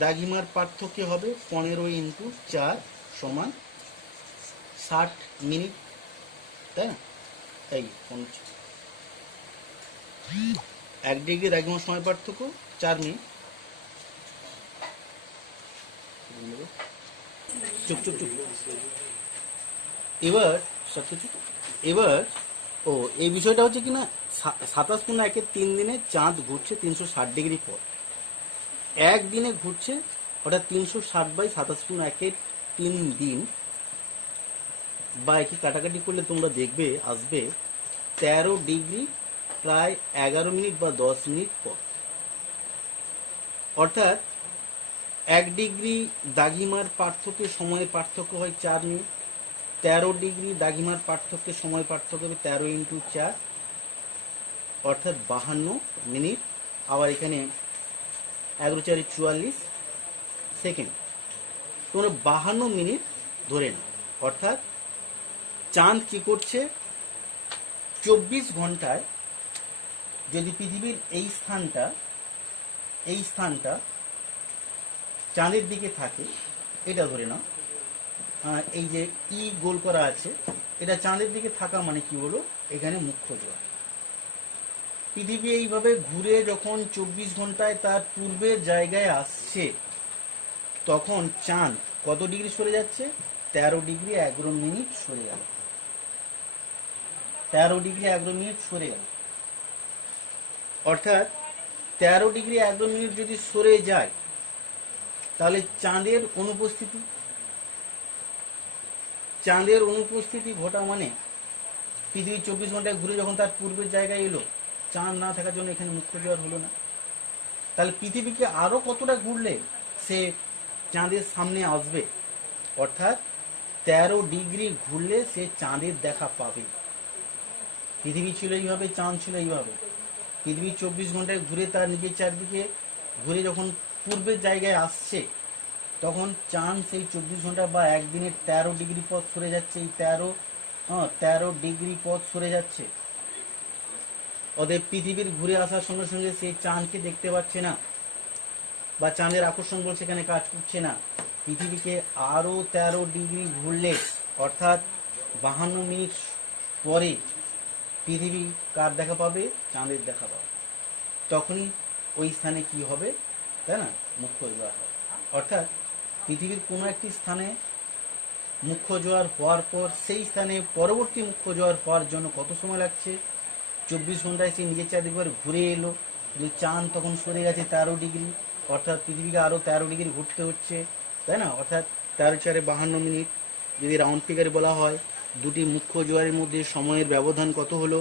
দ্রাঘিমার পার্থক্য হবে 15 × 4 = 60 মিনিট, তাই না? এই 1 ডিগ্রি দ্রাঘিমার সময় পার্থক্য 4 মিনিট। চুপ চুপ চুপ। এবার এই বিষয়টা হচ্ছে কিনা 27+1/3 দিনে চাঁদ ঘুরছে 360 ডিগ্রি পথ, একদিনে ঘুরছে, অর্থাৎ 360/27+1/3 দিন, বা একে কাটাকাটি করলে তোমরা দেখবে আসবে 13 ডিগ্রি প্রায় 11 মিনিট বা 10 মিনিট পথ। অর্থাৎ 1 ডিগ্রি দ্রাঘিমার পার্থক্যে সময়ের পার্থক্য হয় 4 মিনিট, 13 ডিগ্রি দ্রাঘিমার পার্থক্যে সময় পার্থক্য হবে 13 × 4, অর্থাৎ 52 মিনিট। আবার এখানে 11×4 = 44 সেকেন্ড। তোমরা 52 মিনিট ধরে নাও। অর্থাৎ চাঁদ কি করছে? 24 ঘন্টায় যদি পৃথিবীর এই স্থানটা চাঁদের দিকে থাকে, এটা ধরে নাও, এই যে গোল করা আছে, এটা চাঁদের দিকে থাকা মানে কি হলো? এখানে মুখ্য জোয়ার। পৃথিবী এইভাবে ঘুরে যখন 24 ঘন্টায় তার পূর্বের জায়গায় আসছে, তখন চাঁদ কত ডিগ্রি সরে যাচ্ছে? 13 ডিগ্রি 11 মিনিট সরে গেল। 13 ডিগ্রি 11 মিনিট সরে গেল। অর্থাৎ 13 ডিগ্রি 11 মিনিট যদি সরে যায়, তাহলে চাঁদের অনুপস্থিতি ঘটা মানে পৃথিবী 24 ঘন্টায় ঘুরে যখন তার পূর্বের জায়গায় এলো, চাঁদ না থাকার জন্য এখানে মুখ্য জোয়ার হলো না। তাহলে পৃথিবীকে আরো কতটা ঘুরলে সে চাঁদের সামনে আসবে? অর্থাৎ 13 ডিগ্রি ঘুরলে সে চাঁদের দেখা পাবে। পৃথিবী ছিল এইভাবে, চাঁদ ছিল এইভাবে। পৃথিবী 24 ঘন্টায় ঘুরে তার নিজের চারদিকে ঘুরে যখন পূর্বের জায়গায় আসছে, তখন চাঁদ সেই 24 ঘন্টা বা একদিনের 13 ডিগ্রি পথ সরে যাচ্ছে। এই 13 ডিগ্রি পথ সরে যাচ্ছে। ওদের পৃথিবীর ঘুরে আসার সঙ্গে সঙ্গে সেই চাঁদকে দেখতে পাচ্ছে না, বা চাঁদের আকর্ষণ বল সেখানে কাজ করছে না। পৃথিবীকে আরো 13 ডিগ্রি ঘুরলে, অর্থাৎ 52 মিনিট পরে পৃথিবী কার দেখা পাবে? চাঁদের দেখা পাবে। তখনই ওই স্থানে কি হবে, তাই না, মুখ্য জোয়ার হবে। অর্থাৎ পৃথিবীর কোনো একটি স্থানে মুখ্য জোয়ার হওয়ার পর সেই স্থানে পরবর্তী মুখ্য জোয়ার হওয়ার জন্য কত সময় লাগছে? 24 ঘন্টায় সে নিজের চারদিকবার ঘুরে এলো, যে চাঁদ তখন সরে গেছে 13 ডিগ্রি, অর্থাৎ পৃথিবীকে আরও 13 ডিগ্রি ঘুরতে হচ্ছে, তাই না? অর্থাৎ 13×4 = 52 মিনিট। যদি রাউন্ড ফিগারে বলা হয়, দুটি মুখ্য জোয়ারের মধ্যে সময়ের ব্যবধান কত হলো,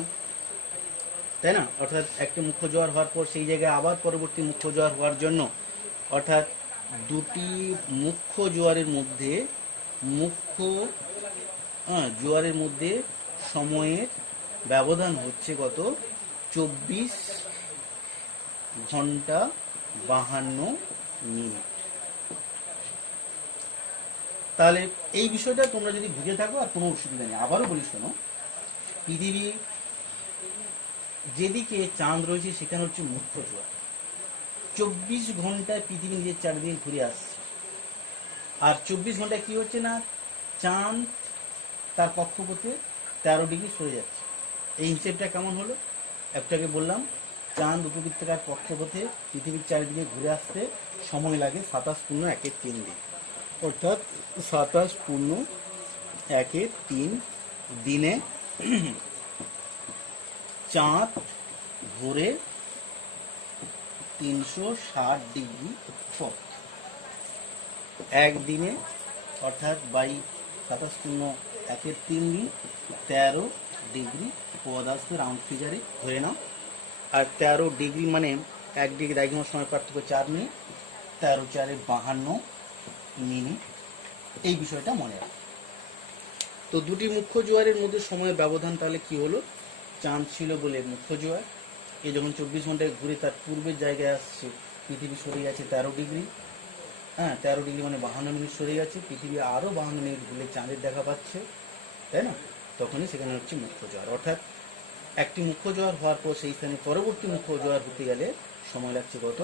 তাই না? অর্থাৎ একটা মুখ্য জোয়ার হওয়ার পর সেই জায়গায় আবার পরবর্তী মুখ্য জোয়ার হওয়ার জন্য, অর্থাৎ দুটি মুখ্য জোয়ারের মধ্যে জোয়ারের মধ্যে সময়ের ব্যবধান হচ্ছে কত? 24 ঘন্টা 52 মিনিট। তাহলে এই বিষয়টা তোমরা যদি বুঝে থাকো আর কোনো অসুবিধা নেই। আবারও বলি শোনো, পৃথিবী যেদিকে চাঁদ রয়েছে সেখানে হচ্ছে মুখ্য জোয়ার। 24 ঘন্টায় পৃথিবী নিজের চারিদিকে ঘুরে আসছে, আর 24 ঘন্টায় কি হচ্ছে না, চাঁদ তার কক্ষপথে 13 ডিগ্রি সরে যাচ্ছে। এই হিসেবটা কেমন হলো? একটাকে বললাম, চাঁদ উপবৃত্তাকার কক্ষপথে পৃথিবীর চারিদিকে ঘুরে আসতে সময় লাগে 27+1/3 দিন, অর্থাৎ 27+1/3 দিনে চাঁদ ঘুরে 360 ডিগ্রি পথ। একদিনে, অর্থাৎ 27+1/3 দিন 13 ডিগ্রি পদ আসবে রাউন্ড ফিগারে ধরে নাও। আর 13 ডিগ্রি মানে 1 ডিগ্রি দ্রাঘিমার সময় পার্থক্য 4 মিনিট, 13×4=52 মিনিট। এই বিষয়টা মনে রাখো। তো দুটি মুখ্য জোয়ারের মধ্যে সময়ের ব্যবধান তাহলে কি হলো? চাঁদ ছিল বলে মুখ্য জোয়ার, এ যখন 24 ঘন্টায় ঘুরে তার পূর্বের জায়গায় আসছে, পৃথিবী সরে গেছে 13 ডিগ্রি। 13 ডিগ্রি মানে 52 মিনিট সরে গেছে, পৃথিবী আরও 52 মিনিট ঘুরে চাঁদের দেখা পাচ্ছে, তাই না? তখনই সেখানে হচ্ছে মুখ্য জোয়ার। অর্থাৎ একটি মুখ্য জোয়ার হওয়ার পর সেই স্থানে পরবর্তী মুখ্য জোয়ার হতে গেলে সময় লাগছে কত?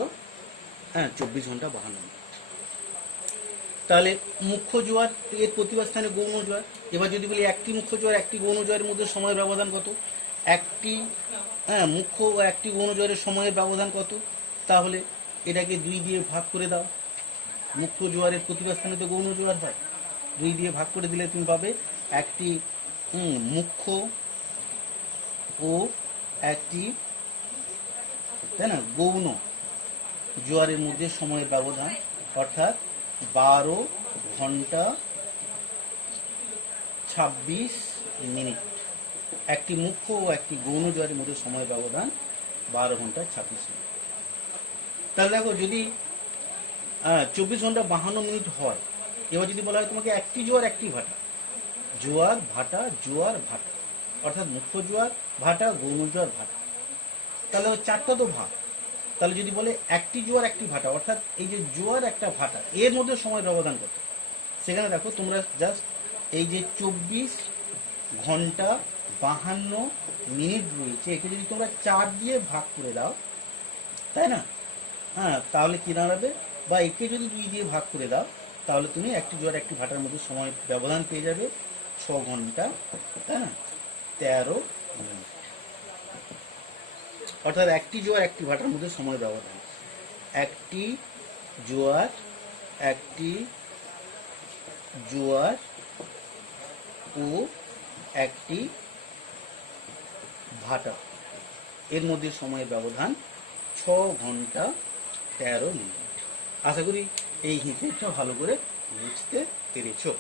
24 ঘন্টা 52 মিনিট। তাহলে মুখ্য জোয়ার এর প্রতিবাদ স্থানে গৌণ জোয়ার। এবার যদি বলি একটি মুখ্য জোয়ার একটি গৌণ জোয়ারের মধ্যে সময়ের ব্যবধান কত? একটি মুখ্য ও একটি গৌণ জোয়ারের সময়ের ব্যবধান কত? তাহলে এটাকে 2 দিয়ে ভাগ করে দাও। মুখ্য জোয়ারের প্রতিবাদ স্থানে তো গৌণ জোয়ার হয়, 2 দিয়ে ভাগ করে দিলে তুমি পাবে একটি মুখ্য ও একটি, তাই না, গৌণ জোয়ারের মধ্যে সময়ের ব্যবধান, অর্থাৎ 12 ঘন্টা 26 মিনিট। একটি মুখ্য ও একটি গৌণ জোয়ারের মধ্যে সময়ের ব্যবধান 12 ঘন্টা 26 মিনিট। তাহলে দেখো, যদি 24 ঘন্টা 52 মিনিট হয়, এবার যদি বলা হয় তোমাকে একটি জোয়ার একটি ভাটা, জোয়ার ভাটা জোয়ার ভাটা, অর্থাৎ মুখ্য জোয়ার ভাটা গৌণ জোয়ার ভাটা, তাহলে 4টা তো ভাগ। তাহলে যদি বলে একটি জোয়ার একটি ভাটা, অর্থাৎ এই যে জোয়ার একটা ভাটা, এর মধ্যে সময় ব্যবধান কত? সেখানে দেখো তোমরা জাস্ট এই যে 24 ঘন্টা 52 মিনিট রয়েছে, একে যদি তোমরা 4 দিয়ে ভাগ করে দাও, তাই না, তাহলে কি দাঁড়াবে? বা একে যদি 2 দিয়ে ভাগ করে দাও, তাহলে তুমি একটি জোয়ার একটি ভাটার মধ্যে সময় ব্যবধান পেয়ে যাবে 6 ঘন্টা, তাই না, 13 মিনিট। অর্থাৎ একটি জোয়ার একটি ভাটার মধ্যে সময় ব্যবধান, একটি জোয়ার ও একটি ভাটা, এর মধ্যে সময়ের ব্যবধান 6 ঘন্টা 13 মিনিট। আশা করি এই হিসেবটা ভালো করে বুঝতে পেরেছো।